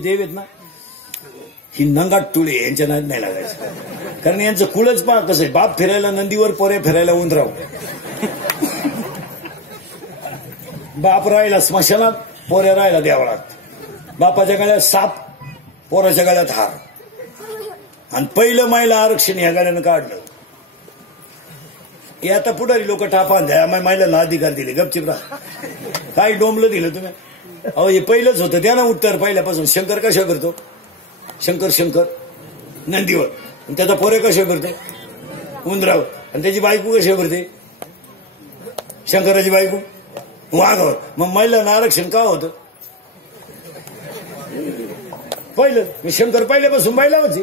देव आहेत ना, ही नंगाट टुळे यांच्या नाद नाही लागायचं. कारण यांचं कुळच पहा कसं आहे, बाप फिरायला नंदीवर, पोरे फिरायला उंदराव. बाप राहिला स्मशानात, पोऱ्या राहिला देवळात. बापाच्या गळ्यात साप, पोराच्या गळ्यात हार. आणि पहिलं महिला आरक्षण ह्या गाड्यानं काढलं. हे आता पुढारी लोक टापा द्या, महिलांना अधिकार दिले, गपचिप राहा. काय डोंबलं दिलं तुम्ही? अहो हे पहिलंच होतं, द्या ना उत्तर पहिल्यापासून. शंकर कशा करतो? शंकर नंदीवर. आणि त्याचा पोरे कशा करते? उंदरावर. आणि त्याची बायको कशा करते? शंकराची बायको वाघावर. मग महिलांना आरक्षण का होतं? पहिलं मी शंकर पहिल्यापासून बायला होती.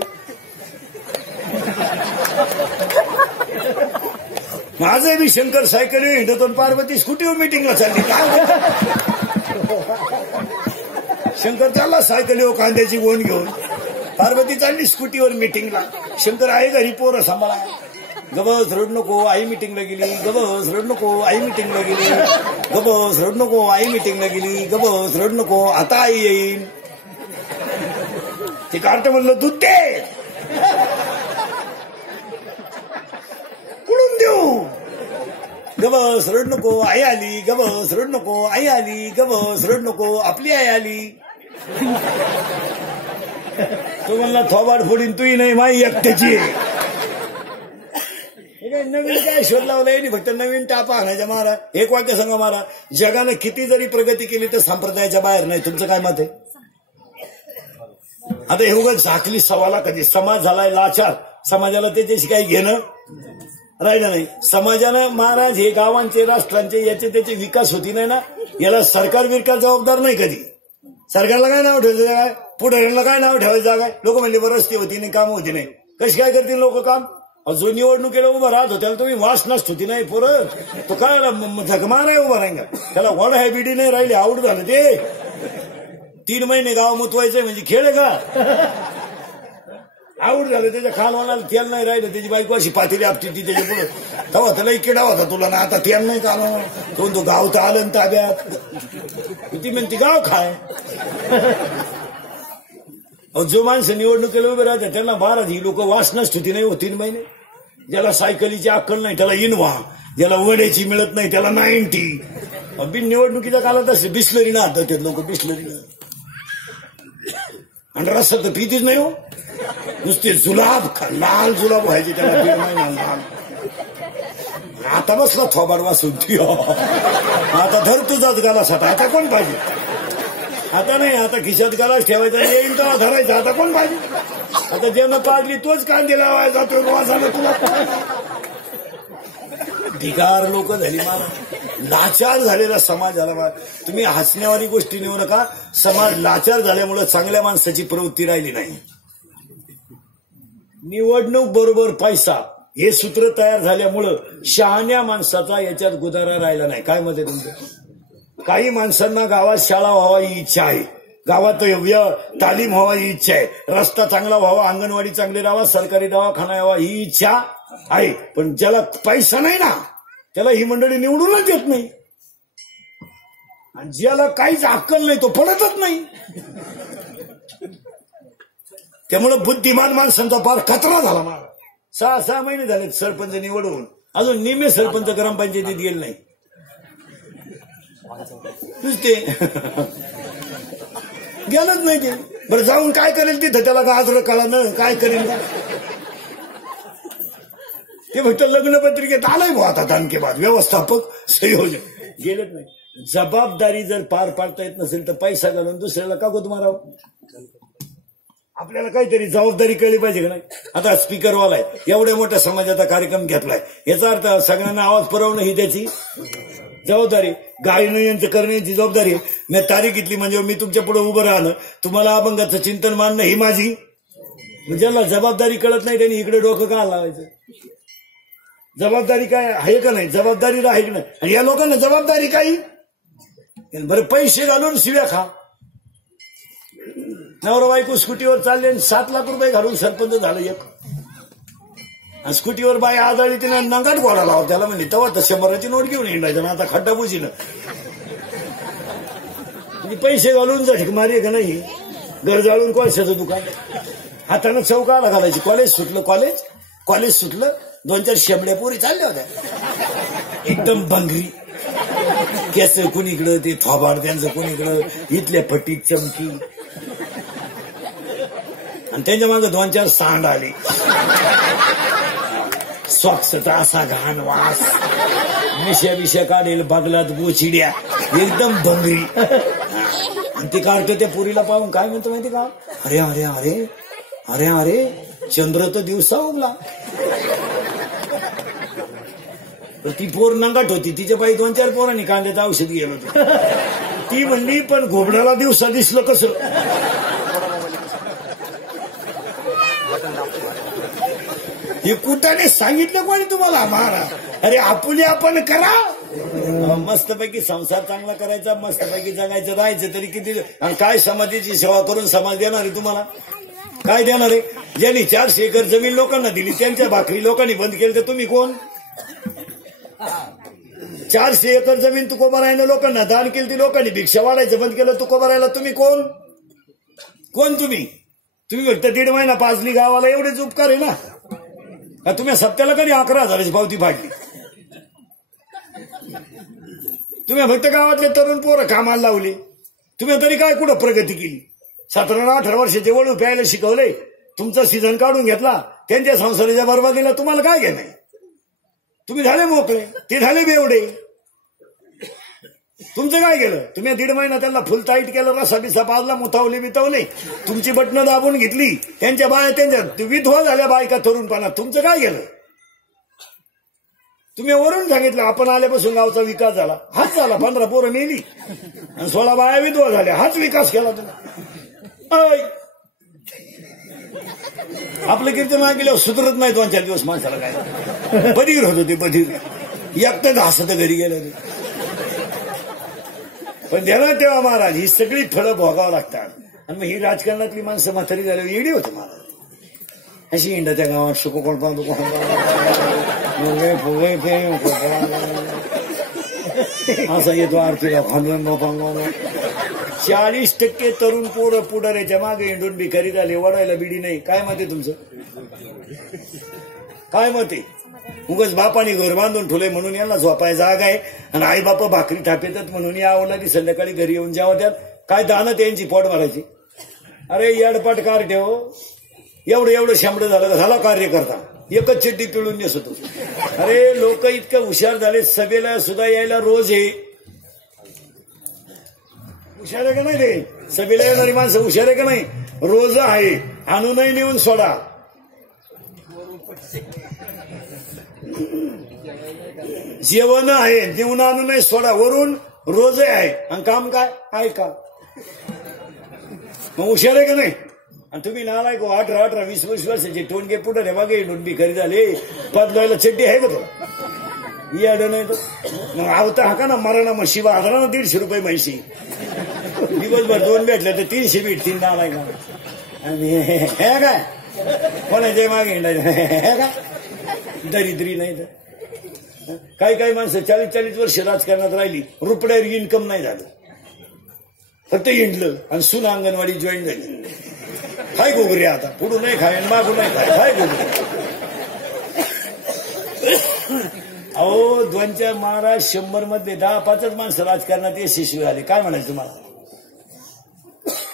माझं मी शंकर सायकलीवर हिंडतो, पार्वती स्कूटीवर मिटिंगला चालली. काय शंकर चालला सायकलीवर कांद्याची गोण घेऊन, पार्वती चालली स्कूटीवर मिटिंगला. शंकर आहे घरी, पोरं सांभाळा. गबस रड नको, आई मिटिंगला गेली. गबस रड नको, आई मिटिंगला गेली. गबस रड नको, आई मिटिंगला गेली. गबस रड नको, आता आई येईल. ते कार्ट म्हणलं दूध दे, कुठून देऊ? गबस रड नको, आई आली. गबस रड नको, आई आली. गबस रड नको, आपली आई आली. तो म्हणला थोबाड फोडीन, तुही नाही माई एकट्याची. नवीन काय शोध लावलाय नाही, फक्त नवीन टापा आणायच्या. महाराज एक वाक्य सांगा महाराज, जगाने किती जरी प्रगती केली तर संप्रदायाच्या बाहेर नाही. तुमचं काय मत आहे? आता हे उगाच झाकली सवाला कधी. समाज झालाय लाचार, समाजाला त्याच्याशी काही घेणं राहिलं नाही. समाजानं महाराज हे गावांचे, राष्ट्रांचे, याचे त्याचे विकास होती नाही ना, याला सरकार बिरकार जबाबदार नाही कधी. सरकारला काय नाव ठेवायचं काय, पुढाऱ्यांना काय नाव ठेवायचं काय? लोक म्हणले बरं रस्ते होती नाही, काम होती नाही. कशी काय करतील लोक काम? जो निवडणुकीला उभं राहत होत्या तुम्ही वास नसत होती नाही पोरं, तो काय झकमा नाही उभा राहिला. त्याला वड हॅबिटी नाही राहिली, आवड झालं ते. 3 महिने गाव मुतवायचंय म्हणजे खेळ का? आवड झालं. त्याच्या खालवाला तेल नाही राहिलं, त्याची बायको अशी पातेली आपटी ती त्याच्या पुढे. तेव्हा त्याला किडा होता तुला ना, आता तेल नाही का? तो गाव तर आलं ताब्यात. ती म्हणते गाव खाय. जो माणसं निवडणुकीला उभे राहतात त्यांना महाराज ही लोक वास नसत होती नाही. 3 महिने. ज्याला सायकलीची अक्कल नाही त्याला इनवा, ज्याला वड्याची मिळत नाही त्याला 90. बिन निवडणुकीच्या काळात असे बिस्लरी ना हातात लोक, बिस्लरी. आणि रस्ता तर पितीच नाही हो, नुसते जुलाब, लाल जुलाब व्हायचे त्याला 1.5 महिना. आता बसला थोबाड वासून. आता धर तुझाच गालासाठी. आता कोण पाहिजे? आता नाही, आता खिशात गालाच ठेवायचा, येईल तेव्हा धरायचा. आता कोण पाहिजे? आता जेवण पाडली तोच कांदे लावायचा, तो वासाला तुला. ढिगार लोक झाली महाराज, लाचार झालेला समाज झाला. तुम्ही हसण्यावारी गोष्टी नेऊ नका. समाज लाचार झाल्यामुळे चांगल्या माणसाची प्रवृत्ती राहिली नाही. निवडणूक बरोबर पैसा हे सूत्र तयार झाल्यामुळं शहाण्या माणसाचा याच्यात गुदारा राहिला नाही. काय मत आहे तुमचं? काही माणसांना गावात शाळा व्हावा ही इच्छा आहे, गावात तालीम व्हावा ही इच्छा आहे, रस्ता चांगला व्हावा, अंगणवाडी चांगली राहावा, सरकारी दवाखाना यावा ही इच्छा आहे. पण ज्याला पैसा नाही ना त्याला ही मंडळी निवडूनच येत नाही. आणि ज्याला काहीच अक्कल नाही तो पडतच नाही. त्यामुळे बुद्धिमान माणसांचा फार कचरा झाला. मला 6 महिने झाले सरपंच निवडून, अजून निम्मे सरपंच ग्रामपंचायतीत गेले नाही. नुसते गेलंच नाही ते. बरं जाऊन काय करेल तिथं? त्याला गाजर कळा न काय करेल ते? फक्त लग्नपत्रिकेत आलंय भाऊ आता तानकेबाद व्यवस्थापक संयोजक गेलेच नाही. जबाबदारी जर पार पाडता येत नसेल तर पैसा घालून दुसऱ्याला का गोद मारावं? आपल्याला काहीतरी जबाबदारी कळली पाहिजे का नाही? आता स्पीकरवाला आहे, एवढ्या मोठ्या समाजाचा कार्यक्रम घेतलाय, याचा अर्थ सगळ्यांना आवाज पुरवणं ही त्याची जबाबदारी. गायन करण्याची जबाबदारी. मी तारीख घेतली म्हणजे मी तुमच्या पुढे उभं राहणं, तुम्हाला अभंगाचं चिंतन मानणं ही माझी. ज्याला जबाबदारी कळत नाही त्यांनी इकडे डोकं का लावायचं? जबाबदारी काय आहे का नाही? जबाबदारी आहे का नाही? आणि या लोकांना जबाबदारी काही. बरं पैसे घालून शिव्या खा. नवरा बायको स्कूटीवर चालले आणि 7 लाख रुपये घालून सरपंच झालं एक. स्कूटीवर बाई आदळली, तिने नंगाट गोळा लावा त्याला म्हणजे तेव्हा तर 100ची नोट घेऊन हिंडायचं ना. आता खड्डा बुजीनं पैसे घालून झटक मारी का नाही? घर जाळून कोळशाचं दुकान, हातानं चौकाला घालायची. कॉलेज सुटलं, कॉलेज सुटलं, 2-4 शेंबड्या पोरी चालल्या होत्या एकदम भंगरी, केस कुणीकडं, ते थोबाड त्यांचं कुणीकडं, इथल्या फटीत चमकी, आणि त्यांच्या मागे 2-4 सांड आले, सॉक्सचा असा घाण वास, मिश्या काढेल बगलात गोचिड्या, एकदम भंगरी. आणि ती काढतो त्या पुरीला पाहून काय म्हणतो माहिती का, अरे अरे अरे अरे अरे चंद्र तर दिवसा उगला. ती पोर नंगाट होती, तिच्या बाई 2-4 पोरांनी कांद्याचं औषध गेलं होतं. ती म्हणली पण घोबडाला दिवसा दिसलं कसं. हे कुठाने सांगितलं कोणी तुम्हाला महाराज? अरे आपुले आपण करा, मस्तपैकी संसार चांगला करायचा, मस्तपैकी जगायचं, राहायचं तरी किती. आणि काय समाजाची सेवा करून समाज देणार आहे तुम्हाला? काय देणार आहे? ज्यांनी 400 एकर जमीन लोकांना दिली त्यांच्या भाकरी लोकांनी बंद केली तर तुम्ही कोण? 400 एकर जमीन तुकोबा राहिलं लोकांना दान केली ती लोकांनी भिक्षा वाढायचं बंद केलं तुकोबा राहिला तुम्ही कोण? तुम्ही फक्त 1.5 महिना पाजली गावाला, एवढेच उपकार आहे ना. तुम्ही सप्त्याला कधी 11,000ची पावती फाडली? तुम्ही फक्त गावातले तरुण पोरं कामाला लावले, तुम्ही तरी काय कुठं प्रगती केली? 17-18 वर्षाचे वळू प्यायला शिकवले, तुमचा सीझन काढून घेतला, त्यांच्या संसाराच्या बरबादीला तुम्हाला काय घेणं? तुम्ही झाले मोकळे, ते झाले बेवडे. तुमचं काय केलं? तुम्ही 1.5 महिना त्यांना फुल टाईट केलं, रसा बिसा पाजला, बितवले, तुमची बटणं दाबून घेतली, त्यांच्या बाया त्यांच्या विधवा झाल्या बायका तरुणपणा. तुमचं काय केलं? तुम्ही वरून सांगितलं आपण आल्यापासून गावचा विकास झाला, हाच झाला. 15 पोरं मेली आणि 16 बाया विधवा झाल्या, हाच विकास केला तुम्ही. आपलं कीर्तन ऐकल्यावर सुधरत नाही 2-4 दिवस माणसाला. काय बधीर होत होते, बधीर एकटंच हसत घरी गेलं. पण ध्यानात ठेवा महाराज, ही सगळी फळं भोगावं लागतात. आणि मग ही राजकारणातली माणसं म्हातारी झाल्यावर येडी होते महाराज. अशी इंडा त्या गावात सुकोकोळपा असा येतो आरतीला 40% तरुण पोरं पुढाऱ्याच्या मागे इंडून भिकारी झाले, वडायला बिडी नाही. काय मत आहे तुमचं? काय मत आहे? उगाच बापाने घर बांधून ठेवलंय म्हणून यांना झोपाय जागा आहे, आणि आई बापा भाकरी थापेतात म्हणून या आवलादी संध्याकाळी घरी येऊन जेव्हा त्यात काय दानं त्यांची पोट भरायची. अरे येडपाट कार ठेव, एवढं शंभर झालं कार्य करता, एकच चड्डी पिळून नेसत होतो. अरे लोक इतकं हुशार झाले, सभेला सुद्धा यायला रोज आहे. हुशार आहे का नाही रे? सभेला येणारी माणसं हुशार आहे का नाही? रोज आहे, आणूनही नेऊन सोडा. जेवण आहे, जेवण आणूनही सोडा, वरून रोज आहे. आणि काम काय आहे का? मग हुशार आहे का नाही? आणि तुम्ही नालायक 18, 20 वर्षाचे टोनगे पुढे रे मागे भिकारी झाले, पदलायला चड्डी आहे का तुला? याड नाही तर मग आवता हा का ना मरणा मग शिवा आधारा ना 150 रुपये म्हैशी, दिवसभर 2 भेटले तर 300 भेटतील नालायक. आणि हे काय कोणाच्या मागे हिंडायचं हे का? दरिद्री नाही तर काही माणसं 40 वर्ष राजकारणात राहिली, रुपड्यावर इन्कम नाही झालं, फक्त हिंडलं आणि सुना अंगणवाडी जॉईन झाली. काय गोगरी आता पुढून नाही खाय मागून नाही खाय, काय गोगरी. अहो 2-4 महाराज 100 मध्ये 10-5 माणसं राजकारणात यशस्वी झाले. काय म्हणायचं तुम्हाला?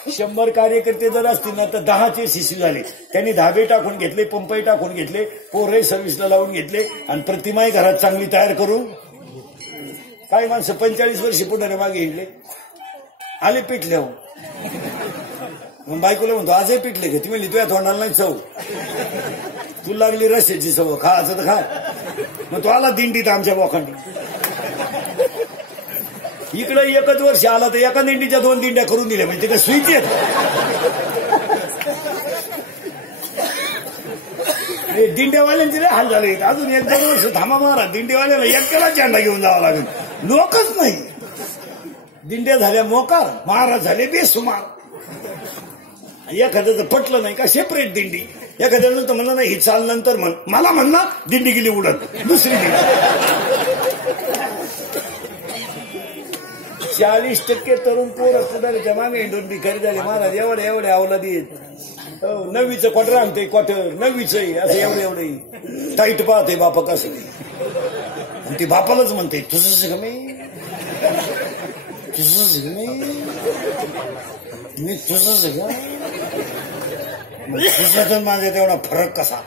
100 कार्यकर्ते जर असतील ना तर 10 यशस्वी झाले. त्यांनी धाबे टाकून घेतले, पंपही टाकून घेतले, पोरही सर्व्हिसला लावून घेतले, आणि प्रतिमाही घरात चांगली तयार करून. काही माणसं 45 वर्ष पुढे मागे हिंडले, आले पिटले. हो मग बायकोला म्हणतो आजही पिटले का? ती म्हणली तुझ्या तोंडाला नाही चव, तू लागली रस्त्याची सव, खायचं तर खा. मग तो आला दिंडीत आमच्या बोखांडी. इकडे 1 वर्ष आला तर एका दिंडीच्या 2 दिंड्या करून दिल्या, म्हणजे ते स्विच येत. दिंड्यावाल्यांचे लय हाल झाले. अजून 1-2 वर्ष थांबा मारा, दिंडीवाल्याला एकट्याला झेंडा घेऊन जावा लागेल, लोकच नाही. दिंड्या झाल्या मोकार, महाराज झाले बेसुमार. एखाद्याचं पटलं नाही का सेपरेट दिंडी, एखाद्यानं तर म्हणलं नाही ही चाल नंतर म्हण, मला म्हणला दिंडी गेली उडत दुसरी दिंडी. 40% तरुण पोरं पुढारीच्या मागे हिंडून भिकारी झाले महाराज. एवढे अवलादी आहेत. 9वीचं क्वार्टर आणते क्वार्टर 9वीच असं एवढे टाईट पाहते बापा कसं. आणि ती बापालाच म्हणते तुझंच का मी तुझंच का तुझा माझा तेवढा फरक कसा.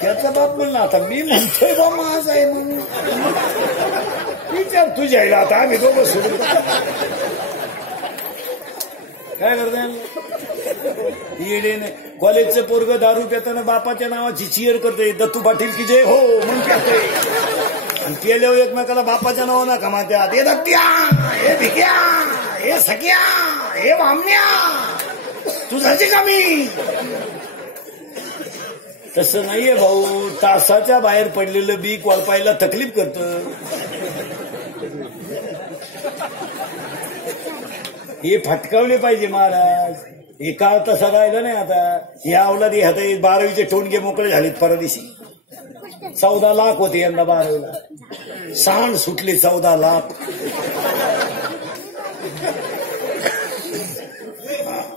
त्याचा बाप म्हणला आता मी म्हणतोय बा माझा आहे म्हणून विचार तुझ्या आईला. आता आम्ही दोघं सोडून काय करता येडे नाही. कॉलेजचं पोरग दारू पिताना बापाच्या नावाची चिअर करते दत्तू पाटील की जय हो म्हणून पितोय. आणि केल्यावर एकमेकाला बापाच्या नावानं कमात्यात हे दत्त्या हे भिक्या हे सख्या हे भामण्या तुझाची कमी. तसं नाहीये भाऊ. तासाच्या बाहेर पडलेलं बी कोळपायला तकलीफ करतं. हे फटकावले पाहिजे महाराज. हे काळ तसा राहिला नाही. आता या अवलादी आता 12वीचे टोणगे मोकळे झालेत. परदिवशी 14 लाख होते यंदा 12वीला. सांड सुटले 14 लाख.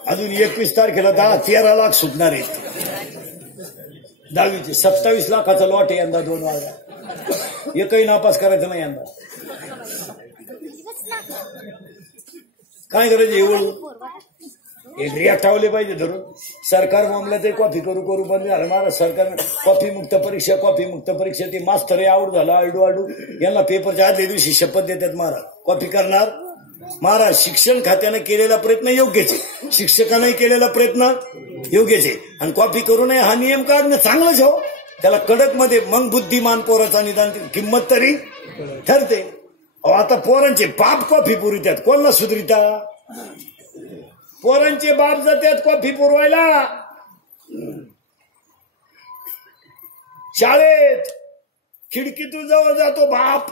अजून 21 तारखेला 13 लाख सुटणार आहेत 10वीचे. 27 लाखाचा लॉट आहे यंदा 2 वाजा. एकही नापास करायचं नाही यंदा. काय करायचं एवढं एक रियाठावले पाहिजे धरून. सरकार मामल्यात कॉफी करू बंद झालं महाराज. सरकारनं कॉफी मुक्त परीक्षा ती मास्तर आवड झाला आडू यांना पेपरच्या आदल्या दिवशी शपथ देतात महाराज कॉफी करणार. महाराज शिक्षण खात्यानं केलेला प्रयत्न योग्यच आहे. शिक्षकांनाही केलेला प्रयत्न योग्यच आहे. आणि कॉफी करू नये हा नियम काढणं चांगलंच हो. त्याला कडक मध्ये मग बुद्धिमान पोराचा निदान किंमत तरी ठरते. आता पोरांचे बाप कॉफी पुरवितात कोणाला सुधरिता. पोरांचे बाप जातात कॉफी पुरवायला शाळेत. खिडकीतून जवळ जातो बाप.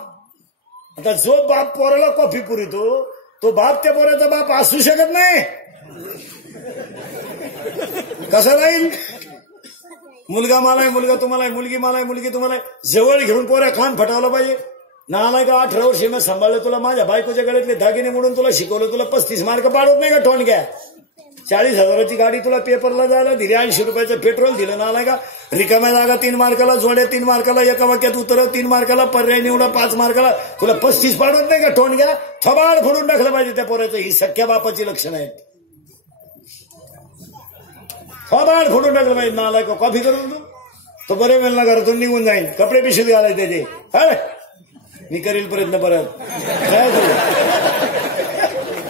आता जो बाप पोराला कॉफी पुरवितो तो बाप त्या पोराचा बाप असू शकत नाही. कसं राहील. मुलगा मला आहे मुलगा तुम्हाला आहे मुलगी मला आहे मुलगी तुम्हाला आहे. जवळ घेऊन पोऱ्या खान फटावला पाहिजे. नाला का 18 वर्षी मी सांभाळलं तुला. माझ्या बायकोच्या गळ्यातले दागिने म्हणून तुला शिकवलं. तुला 35 मार्क पाडत नाही का ठोणक्या. 40,000ची गाडी तुला पेपरला जायला दिली. 80 रुपयाचं पेट्रोल दिलं. नाला का रिकाम्या जागा 3 मार्काला जोड्या 3 मार्काला एका वाक्यात उतरव 3 मार्काला पर्याय निवडा 5 मार्काला तुला 35 पाडत नाही का ठोणक्या. थोबाड फोडून टाकलं पाहिजे त्या पोऱ्याचं. ही सख्या बापाची लक्षणं आहेत. थोबाड फोडून टाकलं पाहिजे. नाला का कॉफी करून तो बरे वेळ ना घरातून निघून जाईल. कपडे पिशवीत घालायचे त्याचे. मी करील प्रयत्न परत.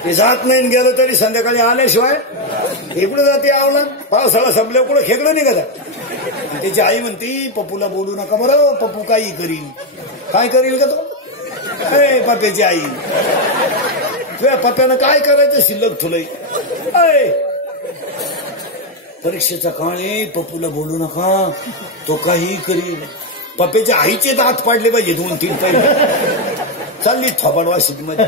ते जात नाही गेलो तरी संध्याकाळी आल्याशिवाय इकडं जाते आवला. पावसाळा संपल्या कुठं खेकडं निघत. त्याची आई म्हणती पप्पूला बोलू नका बरं. पप्पू काही करील. काय करील का तो. अरे पप्प्याची आई तुझ्या पप्प्यानं काय करायचं शिल्लक तुलय. परीक्षेचा काळ आहे पप्पूला बोलू नका तो काही करील. पप्प्याच्या आईचे दात पाडले पाहिजे 2-3 पहिले. चालली थोपाडवा मध्ये.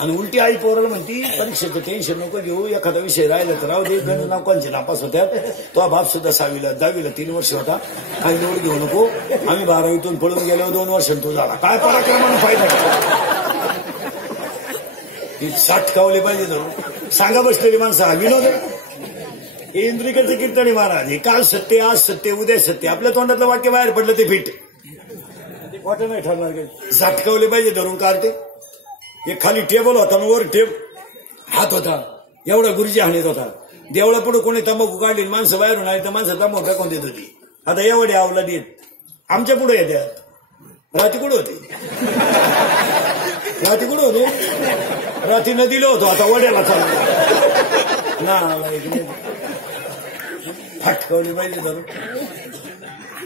आणि उलटी आई पोराला म्हणती परीक्षेचं टेन्शन नको घेऊ. एखादा विषय राहिला तर राहू दे. गण नाकांचे नापास होत्यात. तो बाप सुद्धा 6वीला 10वीला 3 वर्ष होता. काही निवड घेऊ नको. आम्ही 12वीतून पळून गेल्यावर 2 वर्षांनी तो झाला. काय पराक्रमानं फायदा. साठकावले पाहिजे धरून. सांगा बसलेली माणसं हा विनोद. इंद्रिकाचे कीर्तनी महाराज. हे काल सत्य आज सत्य उद्या सत्य. आपल्या तोंडातलं वाक्य बाहेर पडलं ते फिट वाटत नाही ठरणार. काही साठकावले पाहिजे धरून काढते. एक खाली टेबल होता वर हात होता एवढा गुरुजी हाणीत होता. देवळा पुढे कोणी तंबाखू काढली माणसं बाहेरून आली तर माणसं तंबाखू टाकून देत होती. आता एवढे अवलादी आहेत आमच्या पुढे येतात. रात्री कुठे होते. रात्री नदीला होतो. आता वड्याला चालू ना. फटकावली पाहिजे धरून.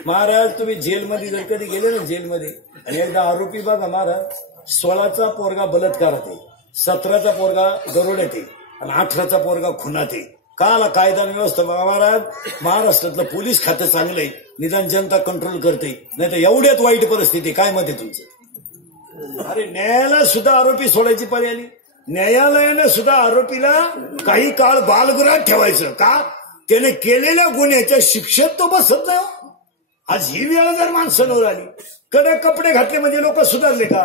महाराज तुम्ही जेलमध्ये जर कधी गेले ना जेलमध्ये आणि एकदा आरोपी बघा महाराज. 16चा पोरगा बलात्कारात आहे. 17चा पोरगा दरोड्यात आहे. आणि 18चा पोरगा खुनात आहे. काला कायदा व्यवस्था महाराज. महाराष्ट्रातलं पोलीस खातं चांगलंय. निदान जनता कंट्रोल करते. नाही तर एवढ्यात वाईट परिस्थिती. काय मत आहे तुमचं. अरे न्यायालयात सुद्धा आरोपी सोडायची पर्याय आली. न्यायालयानं सुद्धा आरोपीला काही काळ बालगृहात ठेवायचं का. त्याने केलेल्या गुन्ह्याच्या शिक्षेत तो बसत नाही. आज ही वेळ जर माणसांवर आली. कडक कपडे घातले म्हणजे लोक सुधारले का.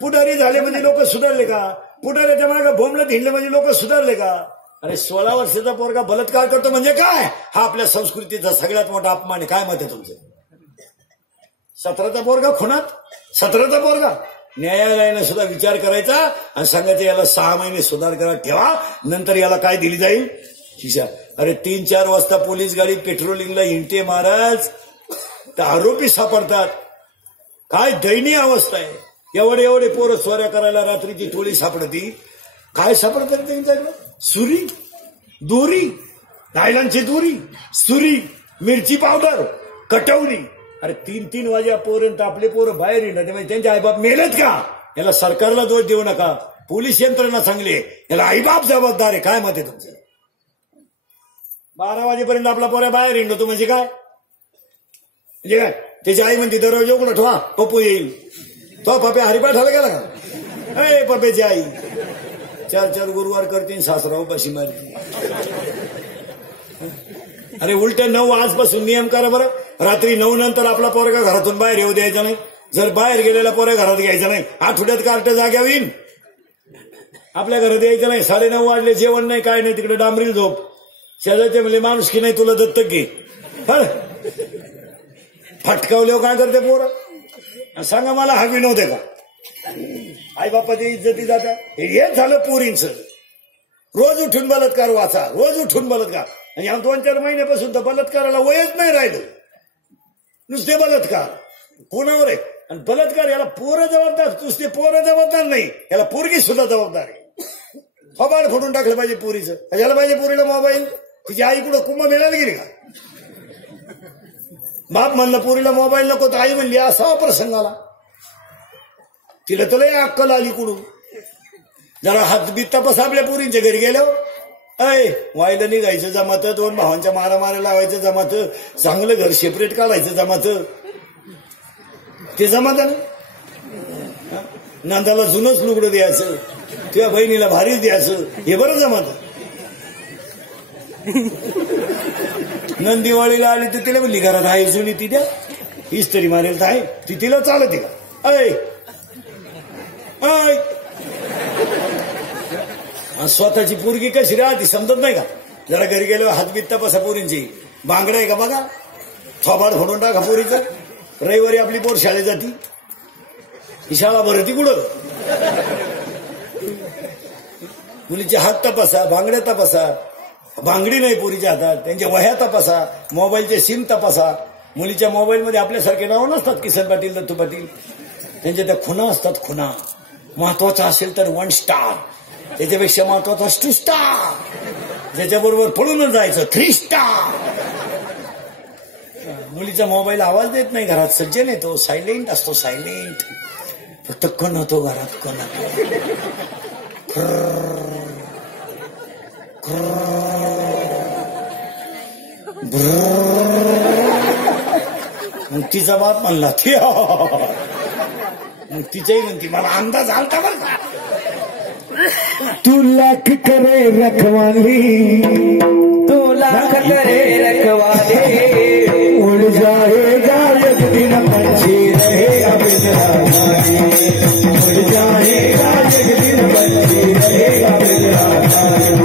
पुढारी झाले म्हणजे लोक सुधारले का? पुढाऱ्याच्या मागे बोंबलत हिंडले म्हणजे लोक सुधारले का? अरे 16 वर्षाचा पोरगा बलात्कार करतो म्हणजे काय? हा आपल्या संस्कृतीचा सगळ्यात मोठा अपमान आहे. काय मत आहे तुमचं? 17चा पोरगा खुनात, 17चा पोरगा. न्यायालयाने सुद्धा विचार करायचा आणि सांगायचं याला 6 महिने सुधार करा ठेवा, नंतर याला काय दिली जाईल? शिक्षा. अरे 3-4 वाजता पोलीस गाडी पेट्रोलिंगला हिंडते महाराज, तर आरोपी सापडतात. काय दयनीय अवस्था आहे. एवढे पोरं चोऱ्या करायला रात्रीची टोळी सापडती. काय सापडतात त्यांच्याकडे? सुरी, दोरी, नायलॉनची दोरी, सुरी, मिरची पावडर, कटवणी. अरे 3-3 वाजेपर्यंत आपले पोरं बाहेर येणार म्हणजे त्यांचे आईबाप मेलेत का? याला सरकारला दोष देऊ नका, पोलीस यंत्रणा चांगली, याला आईबाप जबाबदार आहे. काय मत आहे तुमचं? 12 वाजेपर्यंत आपला पोरा बाहेर येतो म्हणजे काय? म्हणजे काय? त्याची आई म्हणते दरवाजा उघडा ठेवा, पप्पू येईल. तो पप्या हरिपाठाला गेला का? अरे पप्याची आई 4 गुरुवार करते, सासरा उपाशी मारते. अरे उलट 9 आजपासून नियम करा बरं. रात्री 9 नंतर आपला पोरगा घरातून बाहेर येऊ द्यायचा नाही. जर बाहेर गेलेला पोरगा घरात घ्यायचा नाही. आठवड्यात कार्ट जाग्या होईन. आपल्या घरात यायचं नाही. 9:30 वाजले, जेवण नाही, काय नाही, तिकडे डांबरील झोप. शेजारचे म्हणजे माणूस की नाही तुला दत्तक घे. फटकावले काय करते पोरं? सांगा मला हा विनोद आहे का? आई बापाची इज्जती जाता. हेच झालं पोरींचं. रोज उठून बलात्कार वाचा, रोज उठून बलात्कार. आणि या 2-4 महिन्यापासून तर बलात्काराला वयच नाही राहिलं. नुसते बलात्कार कोणावर आहे? आणि बलात्कार याला पोरं जबाबदार, नुसते पोरं जबाबदार नाही, याला पोरगी सुद्धा जबाबदार आहे. फबाड फोडून टाकलं पाहिजे पोरीचं. याला पाहिजे पोरीला मोबाईल. तिची आई कुठं कुंभमेळ्याला गेली का? बाप म्हणलं पोरीला मोबाईल नको, तर आई म्हणली असा प्रसंग आला. तिला तर लय अक्कल आली कुठून. जरा हातबीत तपास आपल्या पोरींच्या घरी गेल्यावर. वायला निघायचं जमात, 2 भावांच्या मारामाऱ्या लावायचं जमात, चांगलं घर सेपरेट काढायचं जमात. ते जमात ना. नंदाला जुनच लुगडं द्यायचं, तुझ्या बहिणीला भारीच द्यायचं, हे बरं जमात. नंदिवाळीला आली तर तिला म्हणली घरात आहे जुनी, ती द्या इस्त्री मारेल तर आहे ती, तिला चालते का? स्वतःची पोरगी कशी राहते समजत नाही का? जरा घरी गेलो हातबीत तपासा पोरींची. बांगडा आहे का बघा, थोबाड फोडून टाका पोरीचं. रविवारी आपली पोर शाळेत जाती, ही शाळा भरती कुठं? मुलीचे हात तपासा, बांगड्या तपासा. बांगडी नाही पोरीच्या हातात, त्यांच्या वह्या तपासा, मोबाईलचे सिम तपासा. मुलीच्या मोबाईलमध्ये आपल्यासारखे नाव नसतात, किसन पाटील, दत्तू पाटील. त्यांच्या त्या खुणा असतात, खुणा. महत्वाचा असेल तर 1 स्टार, त्याच्यापेक्षा महत्वाचा 2 स्टार, ज्याच्याबरोबर पळूनच जायचं 3 स्टार. मुलीचा मोबाईल आवाज देत नाही घरात, सज्जन येतो, सायलेंट असतो, सायलेंट. फक्त कण होतो घरात, कण मग तिचा बाप म्हणला ती, मग तिच्याही म्हणती मला अंदाज आलता बरं का. तू लाख करे रखवाली, तू लाख करे रखवाली, उड़ जाएगा एक दिन पंछी रहेगा बिजरानी, उड़ जाएगा एक दिन पंछी रहेगा बिजरानी.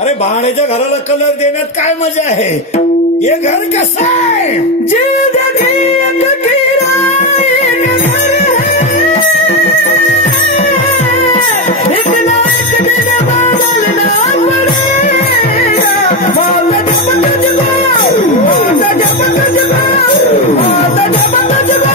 अरे भाड्याच्या घराला कलर देण्यात काय मजा आहे? हे घर कसं आहे? जिंदगी एक किराए का घर है, इतना एक दिन बदलना पड़ेगा. माता जब तुझको, माता जब तुझको, माता जब तुझको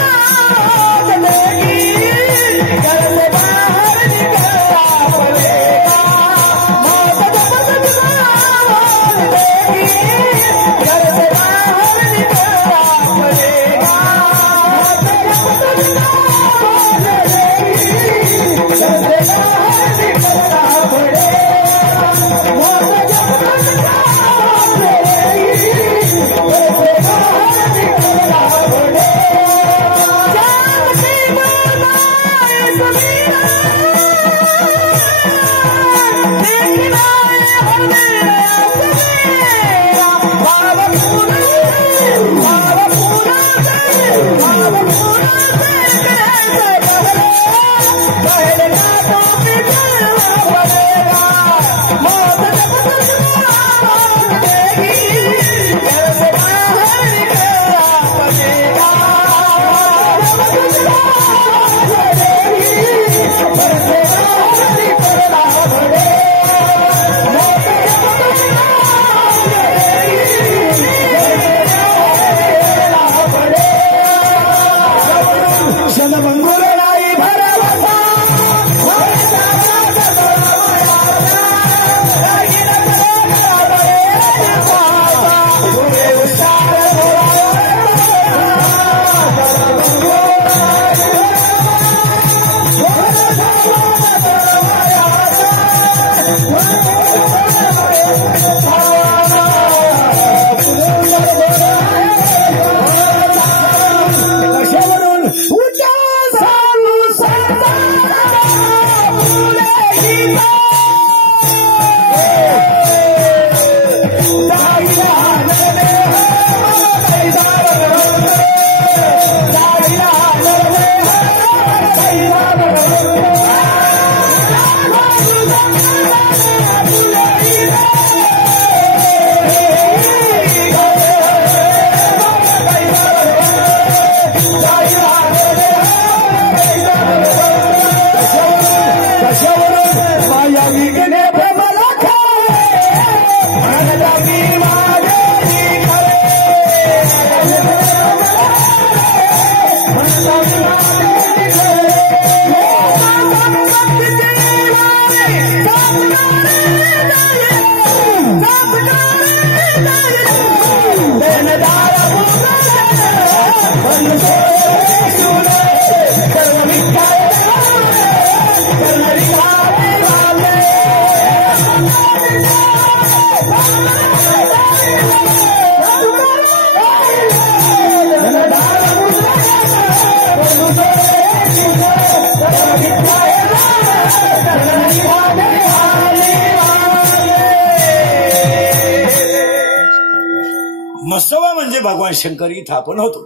मस्तवा म्हणजे भगवान शंकर इथं आपण होतो.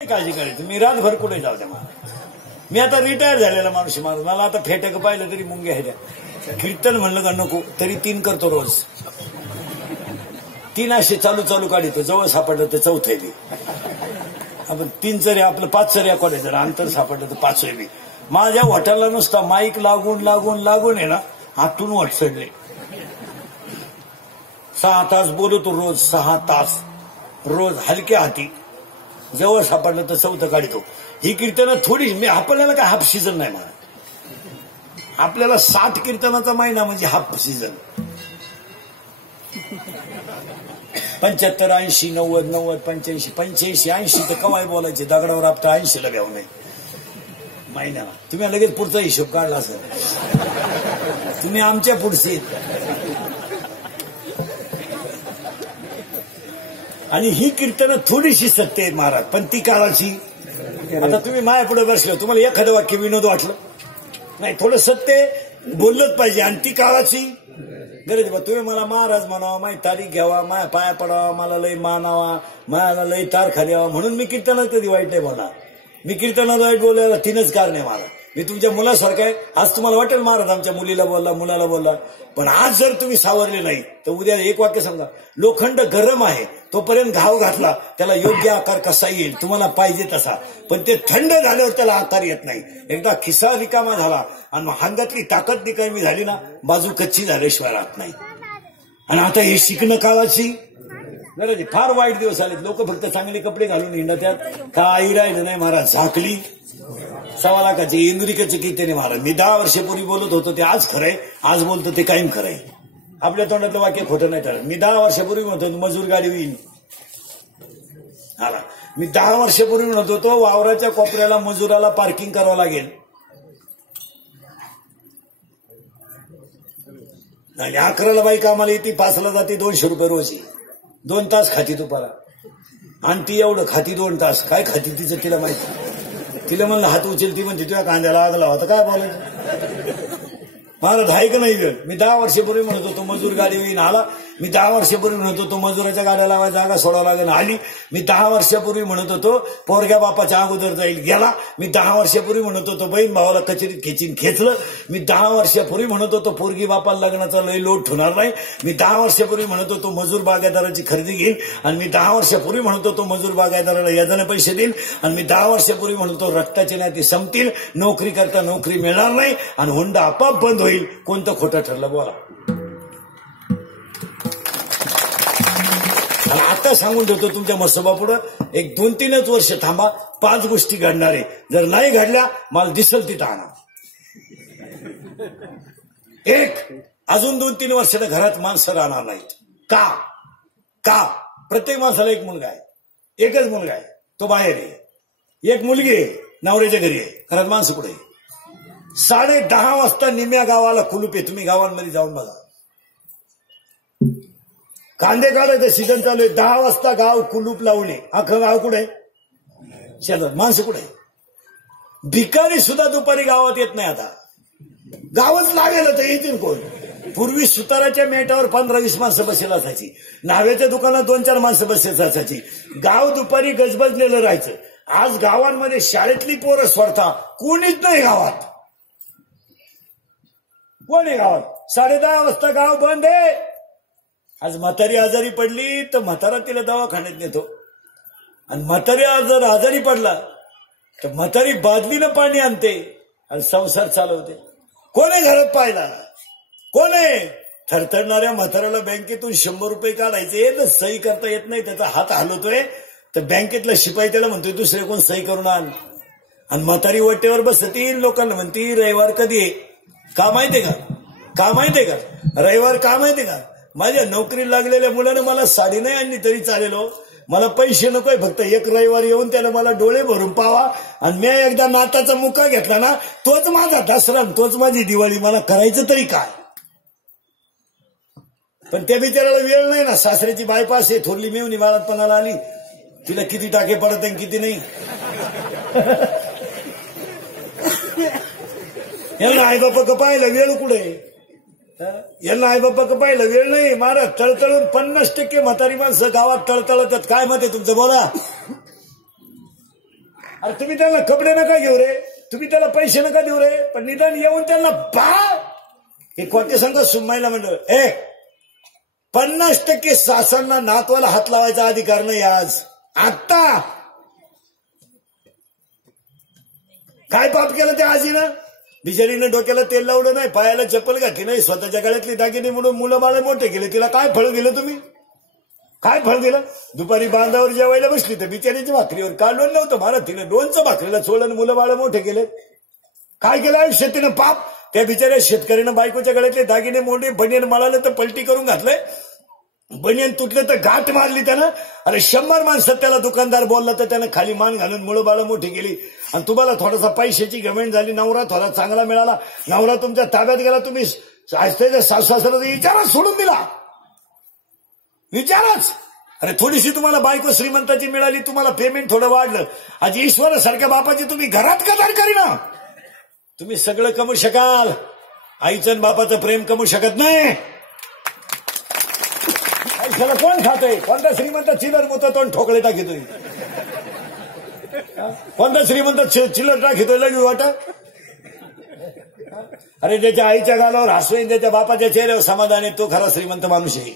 काळजी करायचं, मी रातभर कुठे जाऊ द्या मला. मी आता रिटायर झालेला माणूस माणूस, मला आता फेटक पाहिलं तरी मुंग्या ह्याच्या. कीर्तन म्हणलं का नको तरी 3 करतो रोज. 3 असे चालू चालू काढतो, जवळ सापडलं तर 4थे बी. आपण 3 चरे आपलं 5 चऱ्या कोणाचं जर अंतर सापडलं तर 5वे बी. माझ्या हॉटेलला नुसता माईक लागून लागून लागून आहे ना हातून वाट चढले. 6 तास बोलतो रोज, 6 तास रोज हलक्या हाती. जवळ सापडलं तर 4थं काढतो. ही कीर्तनं थोडी, मी आपल्याला काय हाफ सीझन नाही म्हणा. आपल्याला 60 कीर्तनाचा महिना म्हणजे हाफ सीझन. 75, 80, 90, 90, 85, 85, 80 तर कवाय बोलायचे. दगडावर आपता 80ला घ्याव नाही महिन्याला. तुम्ही लगेच पुढचा हिशोब काढला असेल. तुम्ही आमच्या पुढचे. आणि ही कीर्तनं थोडीशी सत्य आहेत महाराज, पण ती काळाची. आता तुम्ही माया पुढे बसलो, तुम्हाला एखादं वाक्य विनोद वाटलं नाही, थोडं सत्य बोललंच पाहिजे. आणि ती काळाची गरज. तुम्ही मला महाराज म्हणावा, माझी तारीख घ्यावा, माझ्या पाया पडावा, मला लय मानावा, मला लय तारखा द्यावा, म्हणून मी कीर्तनात कधी वाईट नाही बोलणार. मी कीर्तनात वाईट बोलायला 3च कारण आहे मला. मी तुमच्या मुलासारखं आहे. आज तुम्हाला वाटेल महाराज आमच्या मुलीला बोलला, मुलाला बोलला, पण आज जर तुम्ही सावरले नाही तर उद्या एक वाक्य सांगा, लोखंड गरम आहे तोपर्यंत घाव घातला त्याला योग्य आकार कसा येईल तुम्हाला पाहिजे तसा, पण ते थंड झाल्यावर त्याला आकार येत नाही. एकदा खिसा रिकामा झाला आणि अंगातली ताकद निकामी झाली ना, बाजू कच्ची झाल्याशिवाय राहत नाही. आणि आता हे शिकणं काळाची गरज आहे. फार वाईट दिवस आलेत. लोक फक्त चांगले कपडे घालून हिंडत्यात, काही राहिलं नाही महाराज. झाकली 1.25 लाखाची इंद्रिकचं कीर्तने महाराज. मी 10 वर्षापूर्वी बोलत होतो ते आज खरंय, आज बोलतो ते कायम खरंय. आपल्या तोंडातलं वाक्य खोटं नाही ठरत. मी 10 वर्षापूर्वी म्हणतो मजूर गाडी होईल आला. मी 10 वर्षापूर्वी म्हणत होतो वावराच्या कोपऱ्याला मजुराला पार्किंग करावं लागेल आणि 11ला बाई कामाला येते, 5ला जाते, 200 रुपये रोज 2 तास खाती दुपारा आणि ती एवढं खाती 2 तास काय खाती तिचं तिला माहिती. तिला म्हणलं हात उचल, ती म्हणते तुझ्या कांद्याला आग लावा, काय बोलायचं. मला धाय का नाही वेळ. मी 10 वर्षापूर्वी म्हणत होतो मजूर गाडी येईन आला. मी 10 वर्षापूर्वी म्हणत होतो मजुराच्या गाड्या लावा जागा सोडावं लागेल आली. मी 10 वर्षापूर्वी म्हणत होतो पोरग्या बापाच्या अगोदर जाईल गेला. मी 10 वर्षापूर्वी म्हणत होतो बहीण भावाला कचेरीत खेचीन खेचलं. मी 10 वर्षापूर्वी म्हणत होतो पोरगी बापाला लग्नाचा लय लोट ठेवणार नाही. मी 10 वर्षापूर्वी म्हणत होतो मजूर बागायतदाराची खरेदी घेईन आणि मी 10 वर्षापूर्वी म्हणत होतो मजूर बागायतदाराला याजाने पैसे देईन आणि मी 10 वर्षापूर्वी म्हणतो रक्ताची नाती संपतील, नोकरी करता नोकरी मिळणार नाही आणि हुंडा आपाप बंद होईल. कोणतं खोटं ठरलं बोला. आणि आता सांगून ठेवतो तुमच्या मसोबापुढं एक 2-3च वर्ष थांबा, 5 गोष्टी घडणार आहे. जर नाही घडल्या मला दिसल तिथं आणा. एक, अजून 2-3 वर्षात घरात माणसं राहणार नाहीत. का? प्रत्येक माणसाला एक मुलगा आहे, एकच मुलगा आहे, तो बाहेर आहे. एक मुलगी आहे नवऱ्याच्या घरी आहे, घरात माणसं कुठे आहे. 10:30 वाजता निम्या गावाला कुलूप आहे. तुम्ही गावांमध्ये जाऊन बघा. कांदे काढायचं सीझन चालू आहे, 10 वाजता गाव कुलूप लावणे. अख्खं गाव कुठे शेतात, माणसं कुठे. भिकारी सुद्धा दुपारी गावात येत नाही. आता गावच लागेल तर येतील कोण. पूर्वी सुताराच्या मेटावर 15-20 माणसं बसेल असायची, न्हाव्याच्या दुकानात 2-4 माणसं बसेल असायची. गाव दुपारी गजबजलेलं राहायचं. आज गावांमध्ये शाळेतली पोरं सोडता कोणीच नाही गावात. कोण आहे गावात? 10:30 वाजता गाव बंद आहे. आज म्हातारी आजारी पडली तर म्हातारा तिला दवाखान्यात नेतो आणि म्हातारी जर आजारी पडला तर म्हातारी बादलीनं पाणी आणते आणि संसार चालवते. कोण आहे घरात पाहिला? कोण आहे? थरथरणाऱ्या म्हाताऱ्याला बँकेतून 100 रुपये काढायचे तर सही करता येत नाही, त्याचा हात हलवतोय तर बँकेतला शिपाई त्याला म्हणतोय दुसरे कोण सही करून आण. आणि म्हातारी वटेवर बसती, लोकांना म्हणती रविवार कधी आहे. का माहितीये का रविवार का माहितीये का? माझ्या नोकरीला लागलेल्या मुलानं मला साडी नाही आणली तरी चालेल. मला पैसे नकोय, फक्त एक रविवार येऊन त्यानं मला डोळे भरून पावा आणि मी एकदा नाताचा मुका घेतला ना तोच माझा दसरा, तोच माझी दिवाळी. मला करायचं तरी काय? पण त्या बिचाराला वेळ नाही ना. सासऱ्याची बायपास आहे, थोरली मिळून बाळातपणाला आली, तिला किती टाके पडत आहे किती नाही. यांना आई बापा का पाहिलं वेळ कुठे? यांना आई बापा का पाहिलं वेळ नाही. महाराज तळतळून 50% म्हातारी माणसं गावात तळतळतात. काय मत आहे तुमचं बोला. अरे तुम्ही त्यांना कपडे नका घेऊ रे, तुम्ही त्याला पैसे नका देऊ रे, पण निदान येऊन त्यांना हे कोणते सांगा सुमाईला मंडळ 50% सासांना नातवाला हात लावायचा अधिकार नाही. आज आत्ता काय पाप केलं त्या आजीनं? बिचारीनं डोक्याला तेल लावलं नाही, पायाला चप्पल घातली नाही, स्वतःच्या गळ्यातली दागिने म्हणून मुलं बाळ मोठे केले. तिला काय फळ दिलं तुम्ही? काय फळ दिलं? दुपारी बांधावर जेवायला बसली तर बिचारीच्या भाकरीवर काढून नव्हतं महाराज, तिने 2चं भाकरीला सोडलं, मुलं बाळ मोठे केले. काय केलं आयुष्यात तिनं पाप? त्या बिचाऱ्या शेतकऱ्यानं बायकोच्या गळ्यातले दागिने मोडे, बनियन मळालं तर पलटी करून घातलंय, बनियन तुटलं तर गाठ मारली त्यानं. अरे 100 माणसात त्याला दुकानदार बोलला तर त्यानं खाली मान घालून मुलं बाळ मोठी केली. आणि तुम्हाला थोडासा पैशाची गमेंट झाली, नवरा थोडा चांगला मिळाला, नवरा तुमच्या ताब्यात गेला, तुम्ही सासू-सासऱ्याला विचारच सोडून दिला. विचारच. अरे थोडीशी तुम्हाला बायको श्रीमंताची मिळाली, तुम्हाला पेमेंट थोडं वाढलं, आज ईश्वरासारख्या बापाची तुम्ही घरात कदर करीना. तुम्ही सगळं कमवू शकाल, आईचं आणि बापाचं प्रेम कमवू शकत नाही. आयुष्याला कोण खातोय? कोणता श्रीमंत चिलर मोठं तोंड ठोकळे टाकीतोय? कोणता श्रीमंत चिलर टाकीतोय लगी वाटा? अरे त्याच्या आईच्या गालावर हसवेन, त्याच्या बापाच्या चेहऱ्यावर समाधान आहे, तो खरा श्रीमंत माणूस आहे.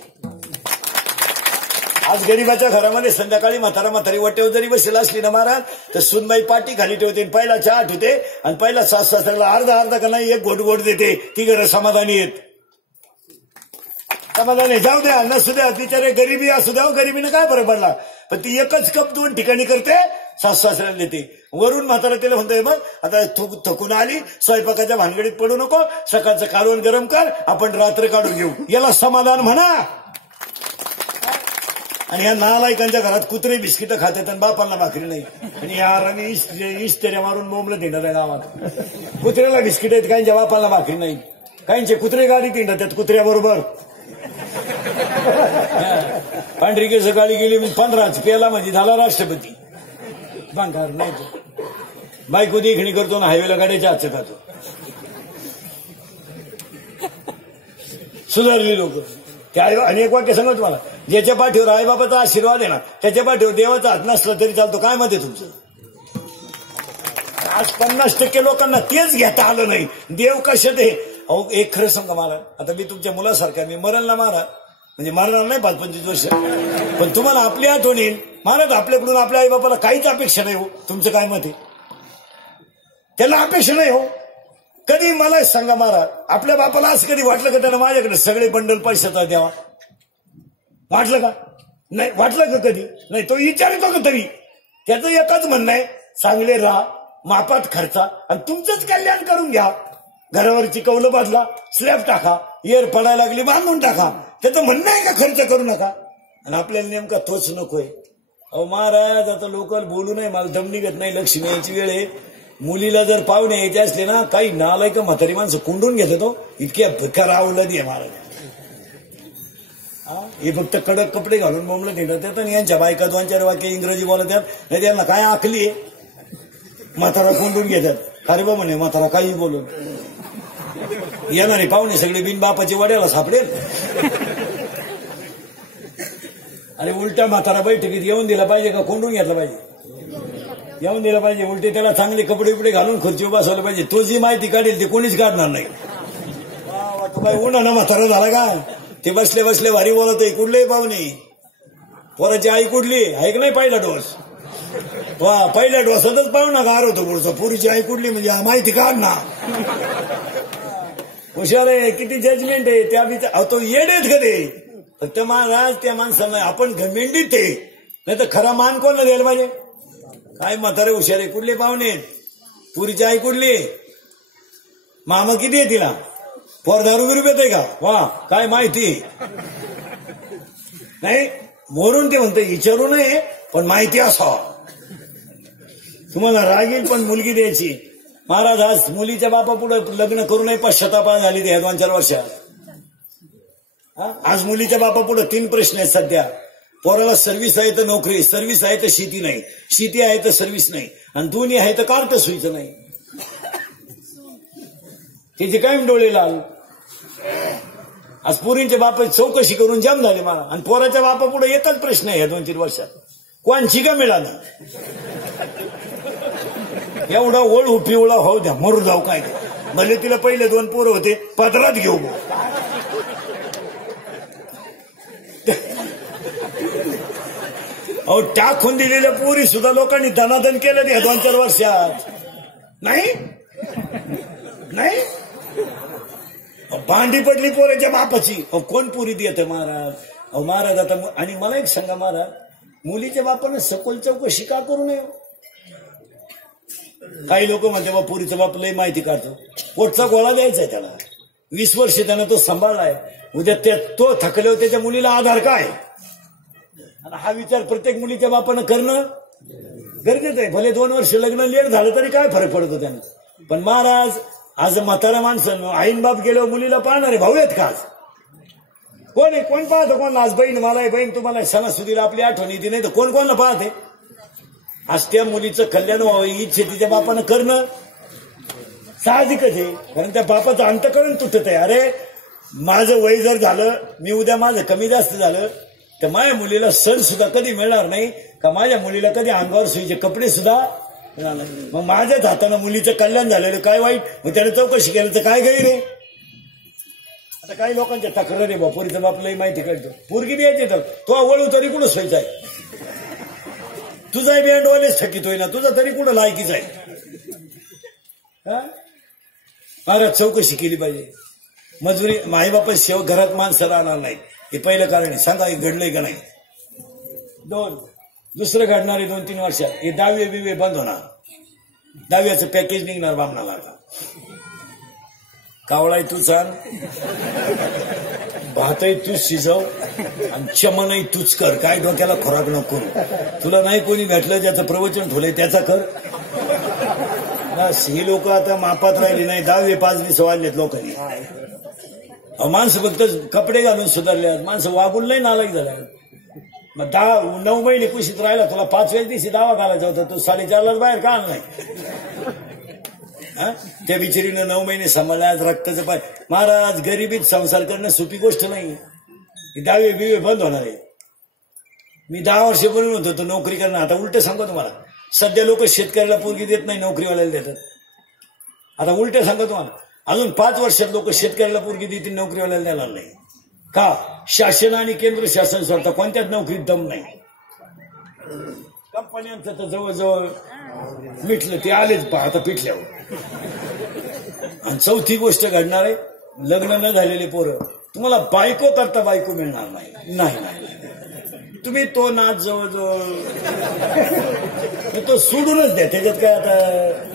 आज गरीबाच्या घरामध्ये संध्याकाळी म्हातारी वटेवर जरी बसेल असली ना महाराज तर सुनबाई पाठी खाली ठेवते, पहिला चहा ठेवते आणि पहिला सासऱ्याला अर्धा का नाही 1 घोट देते. ती घरं समाधानी आहेत. समाधानी जाऊ द्या नसू द्या, बिचारे गरिबी असू द्या, गरिबीनं काय फरक पडला. पण ती एकच कप 2 ठिकाणी करते, सासऱ्याला देते. वरून म्हातारा तिला म्हणतोय मग आता थकून आली, स्वयंपाकाच्या भानगडीत पडू नको, सकाळचं कालवण गरम कर, आपण रात्र काढून घेऊ. याला समाधान म्हणा. आणि या नालायकांच्या घरात कुत्रे बिस्किट खातात आणि बापांना भाकरी नाही. आणि याराने इस्तेऱ्या मारून बोंबलं तिंडत आहे गावात. कुत्र्याला बिस्किट आहेत, काहींच्या बापाला भाकरी नाही. काहींचे कुत्रे गाडी तिंडत आहेत कुत्र्याबरोबर. पांढरी केस गाडी गेली 15 पेला म्हणजे झाला राष्ट्रपती. भांगार नाही तो बायको देखणी करतो ना हायवेला गाड्याच्या हातचे खातो. सुधारली लोक. आणि एक वाक्य सांगत मला, ज्याच्या पाठीवर आईबापाचा आशीर्वाद आहे ना त्याच्या पाठीवर देवाचा हात नसला तरी चालतो. काय मत आहे तुमचं? आज 50% लोकांना तेच घेता आलं नाही. देव कशात आहे? अहो एक खरं सांगा मला, आता मी तुमच्या मुलासारखा, मी मरणला मारा म्हणजे मारणार नाही 5-25 वर्ष, पण तुम्हाला आपली आठवण येईल. महाराज आपल्याकडून आपल्या आईबापाला काहीच अपेक्षा नाही हो. तुमचं काय मत आहे? त्याला अपेक्षा नाही हो. कधी मला सांगा महाराज, आपल्या बापाला असं कधी वाटलं का त्याला माझ्याकडे सगळे बंडल पैशाचा द्यावा? वाटलं का? नाही वाटलं का कधी? नाही. तो विचारतो का तरी? त्याचं एकच म्हणणं आहे, चांगले राहा, मापात खर्चा आणि तुमचंच कल्याण करून घ्या. घरावरची कौलं बांधला, स्लॅब टाका, एअर पडायला लागली बांधून टाका. त्याचं म्हणणं आहे का खर्च करू नका? आणि आपल्याला नेमका तोच नकोय. अहो महाराज आता लोकल बोलू नये, मला दम निघत नाही. लक्ष्मी यायची वेळ आहे. मुलीला जर पाहुणे यायचे असले ना, काही नालायक म्हातारी माणसं कुंडून घेतात हो. इतक्या भिकार आवडलं दे महाराज. हे फक्त कडक कपडे घालून बोंबलं घेतात येतात आणि यांच्या बायका 2-4 वाक्य इंग्रजी बोलत आहेत. नाही त्यांना काय आखली आहे? म्हातारा कोंडून घेतात. अरे बा म्हणे म्हातारा काही बोलून. येणारे पाहुणे सगळे बिन बापाची वड्याला सापडेल. अरे उलटा म्हातारा बैठकीत येऊन दिला पाहिजे का कोंडून घेतला पाहिजे? येऊन दिला पाहिजे. उलटे त्याला चांगले कपडे बिपडे घालून खुर्चीवर बसवलं पाहिजे. तो जी माहिती काढेल ते कोणीच काढणार नाही. तू काय उन्हानं म्हातारा झाला का? ते बसले बसले भारी बोलत आहे. कुठले पाहुणे? पोराची आई कुठली आहे का नाही? पहिला डोस. वा पहिल्या डोसातच पाहुणा गार होतो पुढचा. पुरीची आई कुठली म्हणजे माहिती काढ ना. हुशार आहे. किती जजमेंट आहे त्या. तो येडेत का ते? फक्त महाराज त्या माणसांना आपण घमेंडीत आहे. नाही तर खरा मान कोण द्यायला पाहिजे? काय म्हातारे हुशार आहे. कुठले पाहुणे? पुरीची आई कुठली? मामा किती आहे तिला? पोर दारू बिरू येते का? वा काय माहिती नाही. मोरून ते म्हणते विचारू नये पण माहिती असावा. तुम्हाला राग येईल पण मुलगी द्यायची. महाराज आज मुलीच्या बापा पुढे लग्न करू नये पश्चाताप झाली ते 2-4 वर्षात. आज मुलीच्या बापा पुढे 3 प्रश्न आहेत सध्या. पोराला सर्व्हिस आहे तर नोकरी, सर्व्हिस आहे तर शेती नाही, शेती आहे तर सर्व्हिस नाही, आणि दोन्ही आहे तर कार्ट सुईचं नाही. त्याचे काय डोळे लाल. आज पोरींच्या बापा चौकशी करून जाम झाले मला. आणि पोराच्या बापा पुढे एकच प्रश्न आहे 2-3 वर्षात, कोणची का मिळालं? एवढा ओळ पिवळा हो द्या, मरू जाऊ काय. भले तिला पहिले 2 पोरं होते, पदरात घेऊ. अहो टाकून दिलेल्या पोरी सुद्धा लोकांनी धनाधन केलं या 2-4 वर्षात. नाही नाही भांडी पडली पोराच्या बापाची. अहो कोण पुरी देते महाराज? अहो महाराज आता. आणि मला एक सांगा महाराज, मुलीच्या बापानं सखोल चौकशी का करू नये? काही लोक म्हणते बा पुरीचा बाप लय माहिती काढतो. पोटचा गोळा द्यायचा आहे त्याला. 20 वर्ष त्यानं तो सांभाळलाय. उद्या तो थकल्यावर त्याच्या मुलीला आधार काय? आणि हा विचार प्रत्येक मुलीच्या बापानं करणं गरजेचं आहे. भले 2 वर्ष लग्न लेट झालं तरी काय फरक पडतो त्यांना. पण महाराज आज म्हातारा माणसं आईन बाप गेल्यावर मुलीला पाहणारे भाऊ आहेत का? कोण आहे? कोण पाहतो कोण? आज बहीण मला बहीण तुम्हाला सणासुदीला आपली आठवण येते, नाही तर कोण कोणाला पाहते? आज त्या मुलीचं कल्याण व्हावं ही तिच्या बापानं करणं साहजिकच आहे. कारण त्या बापाचं अंतकरण तुटत आहे. अरे माझं वय जर झालं, मी उद्या माझं कमी जास्त झालं तर माझ्या मुलीला सण सुद्धा कधी मिळणार नाही का? माझ्या मुलीला कधी अंगावर सुईचे कपडे सुद्धा मिळणार नाही. मग माझ्याच हातानं मुलीचं कल्याण झालेलं काय वाईट? मग त्याने चौकशी केलं तर काय गैर आहे? आता काही लोकांच्या तक्रार आहे, पोरीचं बापलाही माहिती काढतो. पोरगी द्यायची तर तो वळू तरी कुठं सोयचा आहे? तुझाही बँडवालेच थकीतोय ना, तुझा तरी कुठं लायकीच आहे? महाराज चौकशी केली पाहिजे. मजुरी माईबापा शेव घरात माणसं राहणार नाही, हे पहिलं कारण आहे. सांगा हे घडलंय का नाही? 2 दुसरं घडणार आहे 2-3 वर्षात. हे 10वी बिवे बंद होणार. 10व्याचं पॅकेज निघणार बामणाला. कावळाय तू सांग. भातही तूच शिजव आणि चमनही तूच कर. काय डोक्याला खोराक नको करू. तुला नाही कोणी भेटलं ज्याचं प्रवचन ठेवलंय त्याचा कर. ही लोक आता मापात राहिली नाही. 10वी 5वी वाढलेत लोकांनी. माणसं फक्त कपडे घालून सुधारले. माणसं वागून नाही नालायक झाल्या. मग 9 महिने कुशीत राहिला. तुला 5व्या दिवशी दावा घालायचा होता. तू 4.5 बाहेर का आला नाही. त्या बिचारीनं 9 महिने सांभाळल्या. आज रक्ताचं पाय. महाराज गरिबीत संसार करणं सोपी गोष्ट नाही. 10वी बिवे बंद होणार आहे. मी 10 वर्षापूर्वी होतो नोकरी करणं. आता उलट सांगतो तुम्हाला. सध्या लोक शेतकऱ्याला पोरगी देत नाही, नोकरीवाल्याला देतात. आता उलट सांगतो तुम्हाला. अजून 5 वर्षात लोक शेतकऱ्याला पोरगी देतील, नोकरीवाल्याला देणार नाही. का? शासन आणि केंद्र शासन स्वतः कोणत्याच नोकरीत दम नाही. कंपन्यांचं तर जवळजवळ मिटलं. ते आलेच आता पिटल्यावर. आणि चौथी गोष्ट घडणार आहे. लग्न न झालेले पोरं तुम्हाला बायको करता बायको मिळणार नाही. नाही तुम्ही तो नाच जवळजवळ तो सोडूनच द्या. त्याच्यात काय आता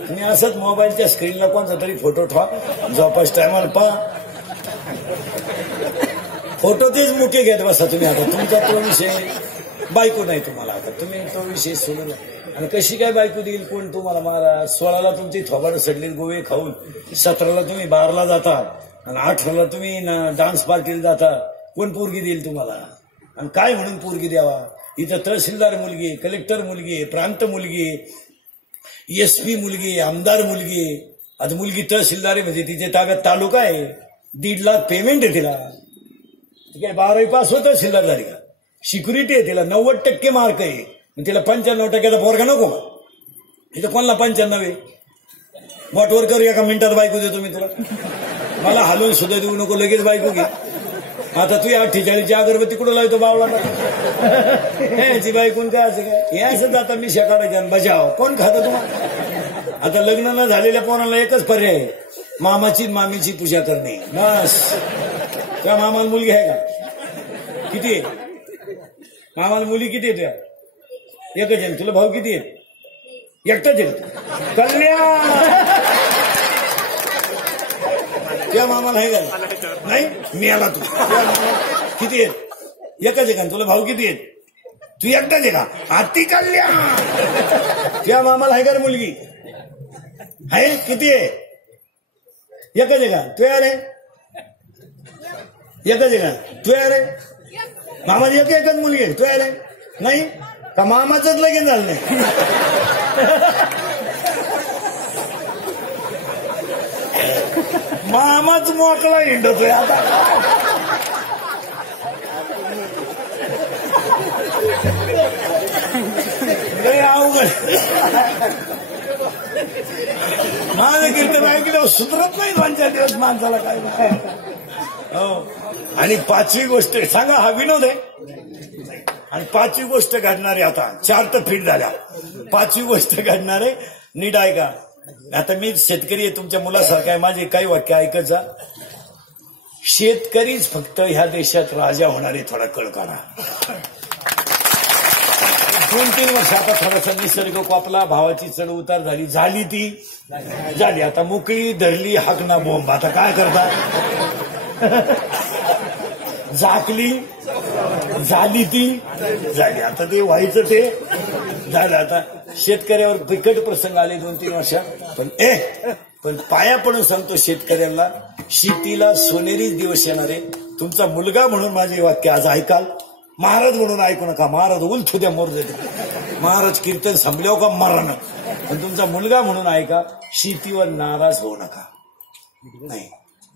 तुम्ही असंच मोबाईलच्या स्क्रीनला कोणता तरी फोटो ठेवा. झोपास टायमाला पहा. फोटो तेच मुके घेत बसा तुम्ही. आता तुमचा तो विषय बायको नाही तुम्हाला. आता तुम्ही तो विषय सोडून. आणि कशी काय बायको देईल कोण तुम्हाला. महाराज 16ला तुमची थोबाड सडली गोवे खाऊन, 17ला तुम्ही बारला जाता आणि 18ला तुम्ही डान्स पार्टीला जाता. कोण पोरगी देईल तुम्हाला. आणि काय म्हणून पोरगी द्यावा. इथं तहसीलदार मुलगी, कलेक्टर मुलगी, प्रांत मुलगी, SP मुलगी, आमदार मुलगी. आता मुलगी तहसीलदार आहे म्हणजे तिच्या ताब्यात तालुका आहे. 1.5 लाख पेमेंट आहे तिला. ठीक आहे. 12वी पास होत तहसीलदार झाली का. सिक्युरिटी आहे तिला. 90% मार्क आहे. तिला 95% पोरगा नको. इथं कोणाला 95 आहे. बोटवर कर. एका मिनिटात बायको देतो मी तुला. मला हलवून सुद्धा देऊ नको. लगेच बायको घे. आता तू 48ची अगरबत्ती कुठं लावतो बावला. ह्याची बायकून काय असं काय. हे असंच आता मी शेकाडायचं बजाव. कोण खातं तुम्हाला. आता लग्न न झालेल्या पोराला एकच पर्याय आहे. मामाची मामीची पूजा करणे. बस. त्या मामाला मुलगी आहे का. किती आहे मामाला मुली. किती आहे तुझ्या. एकच आहे. तुला भाऊ किती आहेत. एकटाच आहे. कल्याण. त्या मामाला आहे का नाही. मी आला तू. किती आहेत. एकच आहे का. तुला भाऊ किती आहेत. तू एकटाच आहे का. हाती कल्याण. त्या मामाला आहे का मुलगी आहे. किती आहे. एकच आहे का. तू यार आहे. एकच आहे का. तू यार आहे. मामाची एकच मुलगी आहे. तू यार आहे. नाही का. मामाच लगीन झालं नाही. मामाच मोकळा हिंडतोय आता. अवघड. माझं कीर्तन ऐकलं सुधरत नाही 2-4 दिवस माणसाला. काय हो. आणि 5वी गोष्ट सांगा. हा विनोद आहे. आणि 5वी गोष्ट घडणार आहे. आता 4 तर फिट झाल्या. 5वी गोष्ट घडणार आहे. नीट ऐका. आता मी शेतकरी आहे. तुमच्या मुलासारखा आहे. माझे काही वाक्य ऐकायचा. शेतकरीच फक्त ह्या देशात राजा होणार आहे. थोडा कळ काढा. 2-3 वर्ष आता थोडासा निसर्ग कोपला. भावाची चढ उतार झाली ती झाली. आता मोकळी धरली हाकना बोंब. आता काय करता. झाकली झाली ती झाली. आता ते व्हायचं ते झालं. आता शेतकऱ्यावर बिकट प्रसंग आले 2-3 वर्षात. पण पाया पडून सांगतो शेतकऱ्यांना. शेतीला सोनेरीच दिवस येणार आहे. तुमचा मुलगा म्हणून माझे वाक्य आज ऐकाल. महाराज म्हणून ऐकू नका. महाराज उलथू द्या मोर देते. महाराज कीर्तन संपल्यावर का मरण. पण तुमचा मुलगा म्हणून ऐका. शेतीवर नाराज होऊ नका. नाही.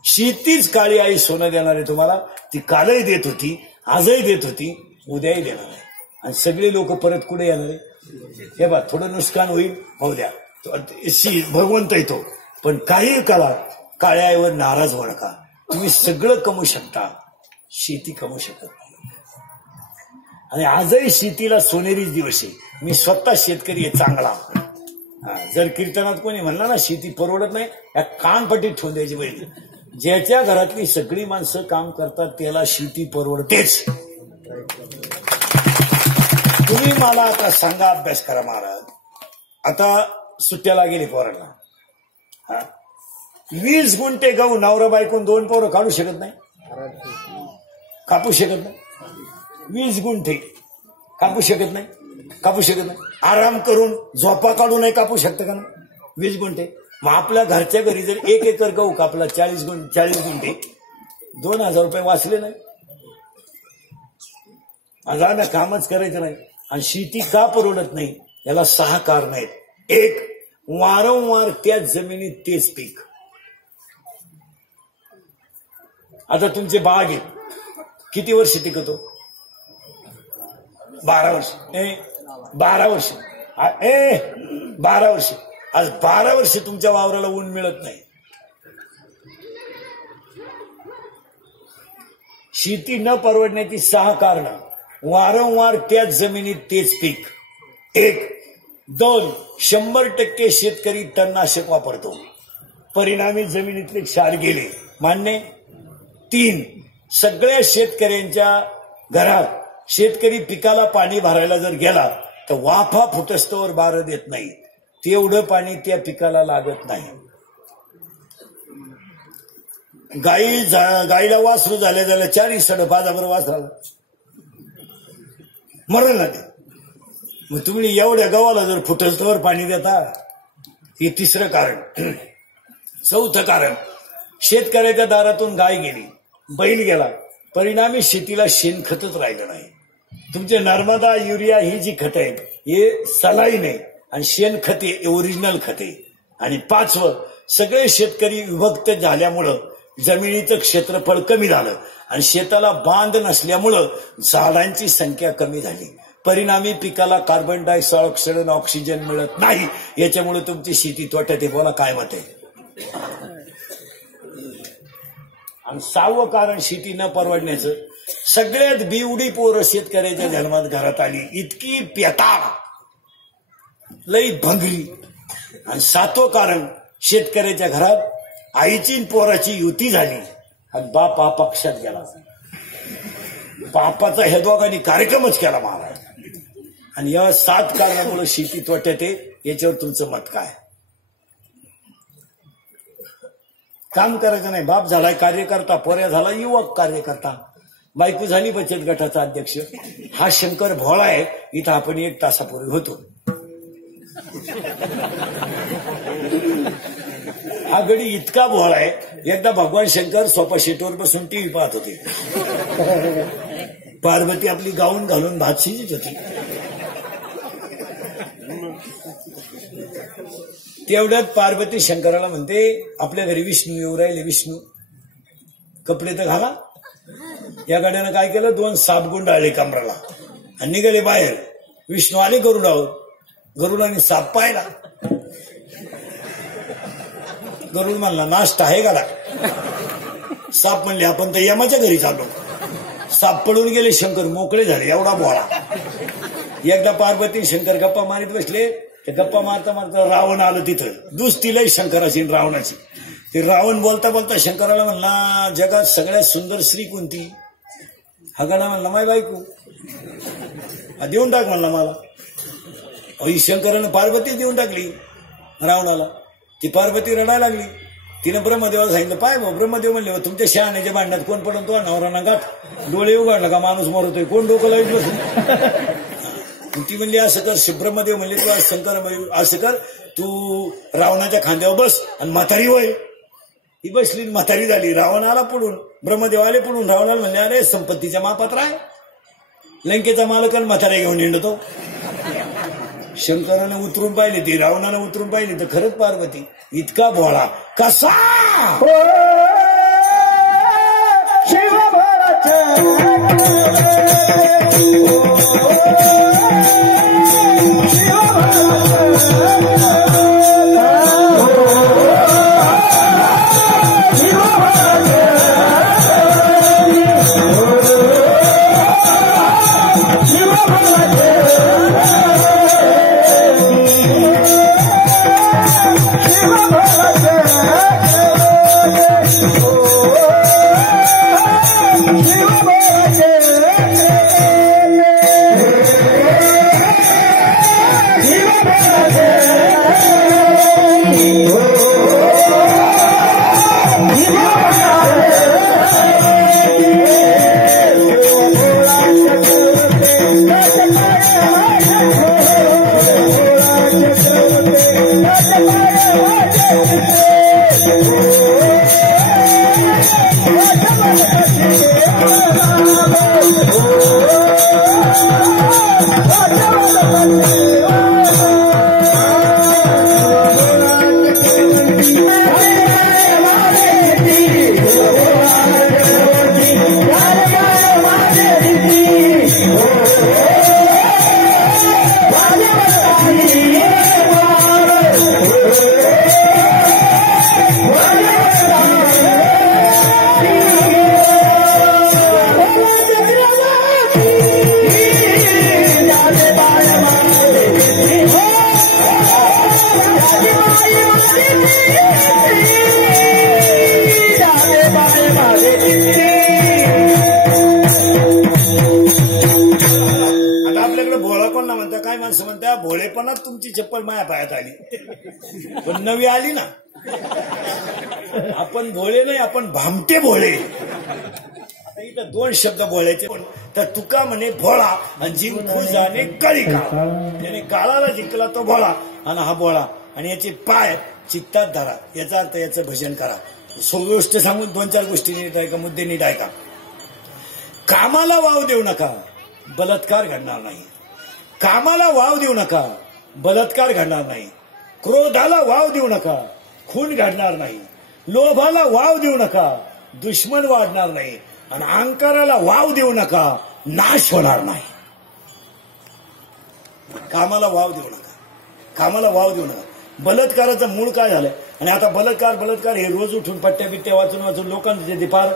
शेतीच काळी आई सोनं देणार आहे तुम्हाला. ती कालही देत होती, आजही देत होती, उद्याही देणार आहे. आणि सगळे लोक परत कुठे येणार आहे. हे बा थोडं नुकसान होईल होऊ द्या. भगवंत येतो. पण काही काळात काळ्या आईवर नाराज होऊ नका. तुम्ही सगळं कमवू शकता. शेती कमवू शकत नाही. आणि आजही शेतीला सोनेरीच दिवस आहे. मी स्वतः शेतकरी आहे चांगला. जर कीर्तनात कोणी म्हणलं ना शेती परवडत नाही, या कानपट्टीत ठेवून द्यायची पाहिजे. ज्याच्या घरातली सगळी माणसं काम करतात त्याला शेती परवडतेच. तुम्ही मला आता सांगा. अभ्यास करा महाराज. आता सुट्ट्याला गेली पोरांना. 20 गुंठे गहू नवरा बायकून 2 पोरं काढू शकत नाही. कापू शकत नाही. 20 गुंठे कापू शकत नाही. कापू शकत नाही. आराम करून झोपा काढू नाही कापू शकतं का ना 20 गुंठे. मग आपल्या घरच्या घरी जर 1 एकर गहू कापला 40 गुंठे 2000 रुपये वाचले नाही. आज कामच करायचं नाही. आणि शेती का परवडत नाही याला 6 कारण आहेत. एक, वारंवार त्याच जमिनीत तेच पीक. आता तुमचे बाग आहेत, किती वर्ष टिकतो? 12 वर्ष. 12 वर्ष. 12 वर्ष. आज 12 वर्ष तुमच्या वावराला ऊन मिळत नाही. शेती न परवडण्याची 6 कारण. वारंवार त्याच जमिनीत तेच पीक. 1. 2. 100% शेतकरी तणनाशक वापरतो, परिणामी जमिनीतले क्षार गेले. मान्य. 3. सगळ्या शेतकऱ्यांच्या घरात शेतकरी पिकाला पाणी भरायला जर गेला तर वाफा फुटस्तवर बारं देत नाही. तेवढं पाणी त्या पिकाला लागत नाही. गाईला वासरू झाल्या 4 5 वासराला मरण लागेल. मग तुम्ही एवढ्या गव्हाला जर फुटस्तवर पाणी देता. हे 3रं कारण. 4थं कारण, शेतकऱ्याच्या दारातून गाय गेली, बैल गेला, परिणामी शेतीला शेणखतच राहिलं नाही. तुमचे नर्मदा, युरिया ही जी खतं आहेत हे सलाईन आहे आणि शेणखते ओरिजिनल खते. आणि 5वं, सगळे शेतकरी विभक्त झाल्यामुळं जमिनीचं क्षेत्रफळ कमी झालं आणि शेताला बांध नसल्यामुळं झाडांची संख्या कमी झाली. परिणामी पिकाला कार्बन डायऑक्साईड आणि ऑक्सिजन मिळत नाही. याच्यामुळे तुमची शेती तोट्यात आहे. बोला काय मत आहे? आणि 6वं कारण शेती न परवडण्याचं, सगळ्यात बिवडी पोरं शेतकऱ्याच्या जन्मात घरात आली, इतकी पेटाळ, लई भंगरी. आणि 7वं कारण, शेतकऱ्याच्या घरात आईची पोराची युती झाली आणि बाप हा पक्षात गेला. बापाचा ह्या दोघांनी कार्यक्रमच केला महाराज. आणि या 7 कारणामुळे शेती तोट्यात आहे. याच्यावर तुमचं मत काय? काम करायचं नाही. बाप झालाय कार्यकर्ता, पोऱ्या झाला युवक कार्यकर्ता, बायको झाली बचत गटाचा अध्यक्ष. हा शंकर भोळा आहे. इथं आपण 1 तासापूर्वी होतो. हा गडी इतका भोळा आहे, एकदा भगवान शंकर सोफा सीटवर बसून टीव्ही पाहत होते. पार्वती आपली गाऊन घालून भात शिजत होती. तेवढ्यात पार्वती शंकराला म्हणते, आपल्या घरी विष्णू येऊ राहिले, विष्णू कपडे तर घाला. या गाड्यानं काय केलं, 2 साप गुंडाळले कमराला आणि निघाले बाहेर. विष्णू आले गरुडावर. गरुडाने साप पाहिला. गरुड म्हणला, नाश्ता आहे गाडा. साप म्हणले, आपण तर यमाच्या घरी चाललो. साप पळून गेले. शंकर मोकळे झाले. एवढा भोळा. एकदा पार्वती शंकर गप्पा मारीत बसले. ते गप्पा मारता मारता रावण आलं तिथं. दुसतीलाही शंकराची रावणाची. ते रावण बोलता बोलता शंकराला म्हणला, जगात सगळ्यात सुंदर स्त्री कोणती? हा गाणा म्हणला, माय बायको. हा देऊन टाक म्हणला मला. ही शंकरानं पार्वती देऊन टाकली रावणाला. ती पार्वती रडायला लागली. तिनं ब्रह्मदेवाला सांगितलं, पाय भाऊ. ब्रह्मदेव म्हणले, तुमच्या शहाण्याच्या भांडणात कोण पडून तो नवरा गाठ डोळे उघडला का माणूस मरतोय, कोण डोकं लाईत बसून. ती म्हणली, असं कर. ब्रह्मदेव म्हणले, तू शंकर असं कर, तू रावणाच्या खांद्यावर बस आणि म्हातारी होय. ही बसली, म्हातारी झाली. रावण आला पुढून, ब्रह्मदेव आले पुढून. रावणाला म्हणले, अरे संपत्तीच्या मापात्र आहे, लंकेचा मालक म्हातारा घेऊन हिंडतो. शंकरानं उतरून पाहिली, ती रावणानं उतरून पाहिली तर खरंच पार्वती. इतका भोळा कसा Yeah. भोळेपणात तुमची चप्पल माया पायात आली पण नवी आली ना. आपण भोळे नाही, आपण भामटे भोळे. आता इथं दोन शब्द बोलायचे पण तर तुका म्हणे भोळा आणि जिंकू जाणे कळिका. त्याने काळाला जिंकला तो भोळा आणि हा भोळा आणि याचे पाय चित्तात धरा. याचा अर्थ याचं भजन करा. गोष्ट सांगून दोन चार गोष्टी नीट ऐका, मुद्दे नीट ऐका. कामाला वाव देऊ नका, बलात्कार घडणार नाही. कामाला वाव देऊ नका, बलात्कार घडणार नाही. क्रोधाला वाव देऊ नका, खून घडणार नाही. लोभाला वाव देऊ नका, दुश्मन वाढणार नाही. आणि अहंकाराला वाव देऊ नका, नाश होणार नाही. कामाला वाव देऊ नका, कामाला वाव देऊ नका. बलात्काराचं मूळ काय झालंय? आणि आता बलात्कार हे रोज उठून पट्ट्या बिट्ट्या वाचून लोकांचे ते पार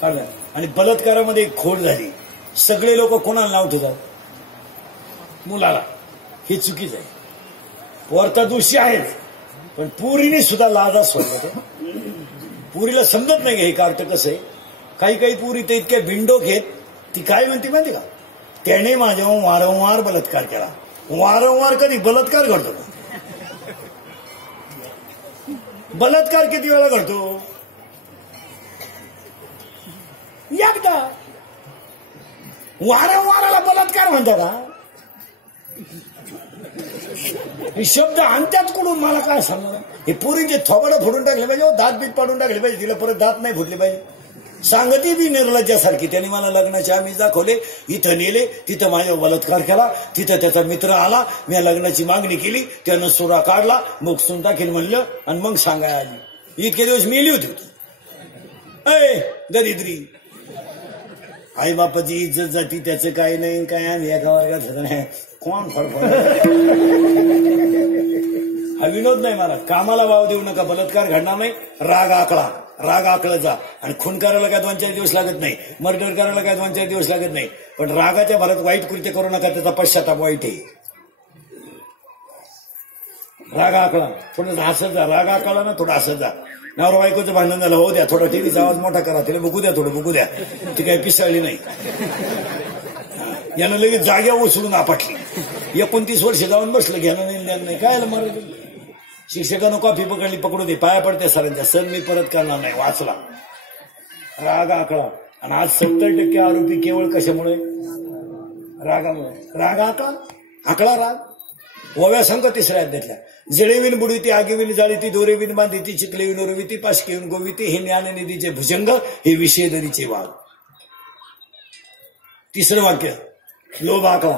काढलं. आणि बलात्कारामध्ये एक खोड झाली. सगळे लोक कोणाला नाव ठेवतात? मुलाला. हे चुकीचं आहे. पोरता दोषी आहे पण पुरीने सुद्धा लाजा सोडला. पुरीला समजत नाही हे कार्ट कसं आहे. काही पुरी ते इतक्या बिंडोक आहेत. ती काय म्हणते माहिती का? त्याने माझ्यावर वारंवार बलात्कार केला. वारंवार कधी बलात्कार घडतो का? बलात्कार किती वेळा घडतो? एकदा. वारंवाराला बलात्कार म्हणतात का? हे शब्द आणत्यात कुठून मला काय सांगणार? हे पोरींचे थोबडं फोडून टाकले पाहिजे, दात बीत पाडून टाकले पाहिजे. तिला परत दात नाही फुटले पाहिजे. सांगती बी निर्लज्जासारखी. त्यांनी मला लग्नाचे आमिष दाखवले, इथं नेले, तिथं माझ्यावर बलात्कार केला, तिथं त्याचा मित्र आला, मी लग्नाची मागणी केली, त्यानं सुरा काढला, मुखसून टाकेल म्हणलं आणि मग सांगाय आली. इतके दिवस मेली होती. अय दरिद्री, आई बापाची इज्जत जाती, त्याचं काही नाही. काय आम्ही एका वर्गात नाही. कोण फडफड? हा विनोद नाही मला. कामाला वाव देऊ नका, बलात्कार घडणार नाही. राग आकळा जा. आणि खून करायला काय 2-4 दिवस लागत नाही. मर्डर करायला काय 2-4 दिवस लागत नाही. पण रागाच्या भरात वाईट कृत्य करू नका, त्याचा पश्चाताप वाईट आहे. राग आकळा, थोडं हसत जा. राग आकळा ना, थोडं हसत जा. नवरा बायकोचं भांडण झालं, हो द्या. थोडा टीव्हीचा आवाज मोठा करा, तिला बघू द्या, थोडं बघू द्या. ती काही पिसाळली नाही. यानं लगेच जाग्या ओसळून आपटली. 29 वर्ष जाऊन बसलं. घ्यानं नाही ज्ञान नाही. काय मराठी शिक्षकानं कॉफी पकडली, पकडू दे. पाया पडते सरांच्या. सर मी परत करणार नाही. वाचला. राग आकळा. आणि आज 70% आरोपी केवळ कशामुळे? रागामुळे. राग आकळा राग. ओव्या संघ 3ऱ्या अध्यायातल्या. जळेविन बुडविती, आगीविन जाळीती, दोरेविन बांधिती, चिखलेविन उरविती, पाशकेविन गोविती, हे ज्ञाननिधीचे भुजंग, हे विषयदरीचे वाघ. 3रं वाक्य. लोभ आकळा.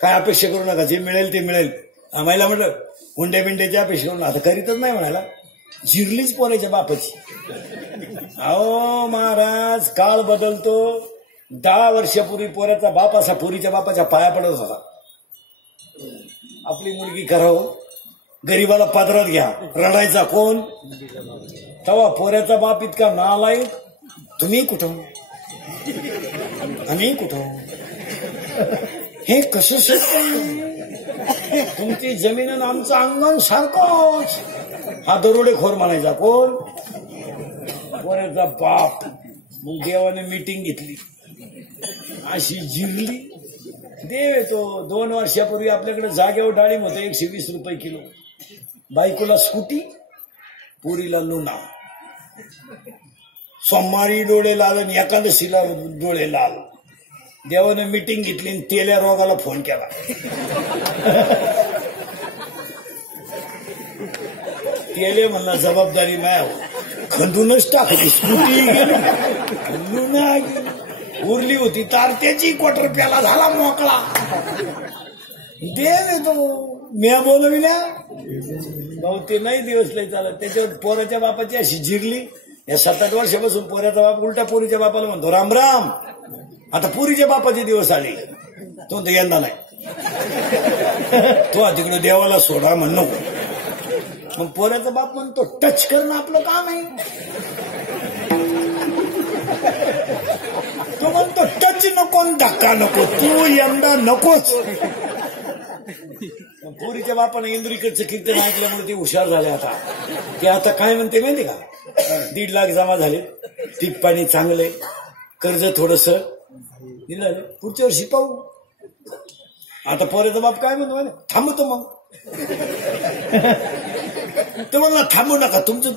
काय अपेक्षा करू नका, जे मिळेल ते मिळेल. आम्हाला म्हटलं हुंड्या बिंड्याची अपेक्षा करून आता करीतच नाही म्हणायला. जिरलीच पोराच्या बापाची. अहो महाराज, काळ बदलतो. 10 वर्षापूर्वी पोराचा बाप असा पोरीच्या बापाच्या पाया पडत होता. आपली मुलगी करावं, गरीबाला पादरात घ्या. रडायचा कोण? तेव्हा पोऱ्याचा बाप इतका नालायक. तुम्ही कुठं, आम्ही कुठं? हे कसं शक्य? तुमची जमीन आणि आमचं अंगण सारखंच. हा दरोडेखोर म्हणायचा कोण? पोऱ्याचा बाप. मग देवाने मीटिंग घेतली, अशी जिरली. देव येतो. 2 वर्षापूर्वी आपल्याकडे जागेवर डाळिंब होतं 120 रुपये किलो. बायकोला स्कूटी, पुरीला लुना. सोमवारी डोळे लाल आणि एकादशीला डोळे लाल. देवाने मीटिंग घेतली आणि तेल्या रोगाला फोन केला. तेले म्हणला जबाबदारी माया खंदूनच टाकली स्कूटी गेली खंदून उरली होती तारत्याची क्वार्टर प्याला झाला मोकळा दे तो म्या बोलविल्या भाऊ ते नाही दिवस लय चालत त्याच्यावर पोराच्या बापाची अशी जिरली या 7-8 वर्षापासून पोराचा बाप उलटा पोरीच्या बापाला म्हणतो राम राम आता पोरीच्या बापाचे दिवस आले तो म्हणतो यंदा नाही तो तिकडे देवाला सोडा म्हण नको मग पोराचा बाप म्हणतो टच करणं आपलं काम आहे तो म्हणतो टच नको धक्का नको तू यंदा नकोच पोरीच्या बापानं इंद्रिकडचं कीर्तन ऐकल्यामुळे ते हुशार झाले आता ते आता काय म्हणते माहिती का 1.5 लाख जमा झाले पीक पाणी चांगले कर्ज थोडस दिलं पुढच्या वर्षी पाहू आता पोरीचा बाप काय म्हणतो म्हणे थांबतो मग तो म्हणला थांबू नका तुमचं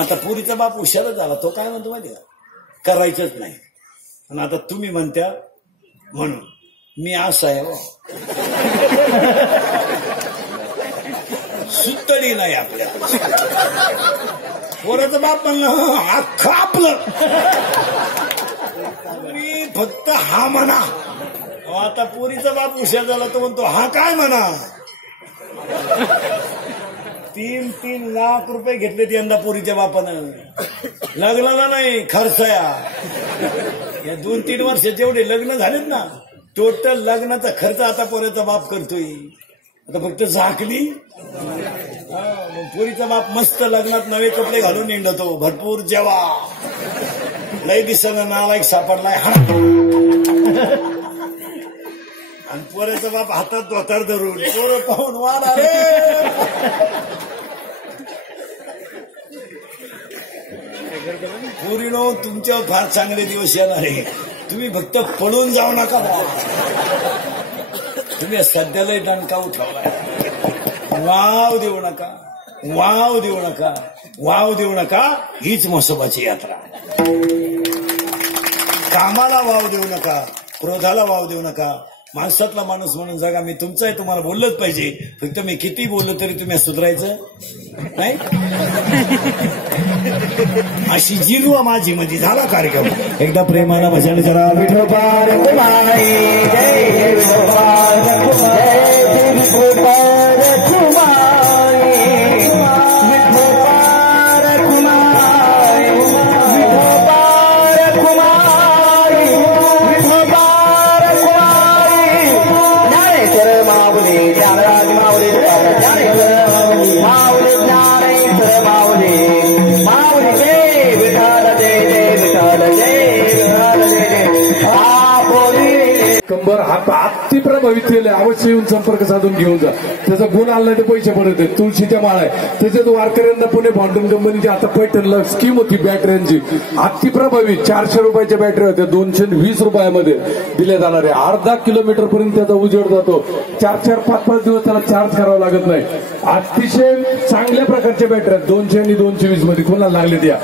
आता पोरीचा बाप हुशारच झाला तो काय म्हणतो माहिती का करायचंच नाही आणि आता तुम्ही म्हणत्या म्हणून मी असं आहे सुतळी नाही आपल्या पोराचं बाप म्हणलं अख्खं आपलं मी फक्त हा म्हणा आता पोरीचा बाप हुशार झाला तो म्हणतो हा काय म्हणा 3 लाख रुपये घेतलेत यंदा पोरीच्या बापानं लग्नाला नाही खर्चया या 2-3 वर्षात जेवढे लग्न झालेत ना टोटल लग्नाचा खर्च आता पोरीचा बाप करतोय आता फक्त झाकली पोरीचा बाप मस्त लग्नात नवे कपडे घालून निघतो भरपूर जेवा लय दिसणं नालायक सापडलाय आणि पोऱ्याचा बाप हातात धोतर धरून पोरं पाहून वाढा रे पोरीनो तुमच्यावर फार चांगले दिवस येणार आहे तुम्ही फक्त पळून जाऊ नका तुम्ही सध्याला दणका उठवलाय वाव देऊ नका वाव देऊ नका वाव देऊ नका हीच म्हसोबाची यात्रा कामाला वाव देऊ नका क्रोधाला वाव देऊ नका माणसातला माणूस म्हणून जगा मी तुमचा आहे तुम्हाला बोललंच पाहिजे फक्त मी किती बोललो तरी तुम्ही सुधारायचं नाही अशी जिरवा माझी म्हणजे झाला कार्यक्रम एकदा प्रेमाला भजन करा विठोबा रखुमाई जय विठोबा कंबर हात अति प्रभावित केले अवश्य येऊन संपर्क साधून घेऊन जा त्याचा गुण आला ते पैसे पडत आहेत तुळशीच्या माळा आहे त्याच्यात वारकऱ्यांना पुणे भांडण कंपनीची आता पैठणला स्कीम होती बॅटऱ्यांची अति प्रभावित 400 रुपयाच्या बॅटरी होत्या 220 रुपयामध्ये दिल्या जाणारे 1/2 किलोमीटर पर्यंत त्याचा उजेड जातो 4-4, 5-5 दिवस त्याला चार्ज करावा लागत नाही अतिशय चांगल्या प्रकारच्या बॅटऱ्या 200 आणि 220 मध्ये कोणाला लागले त्या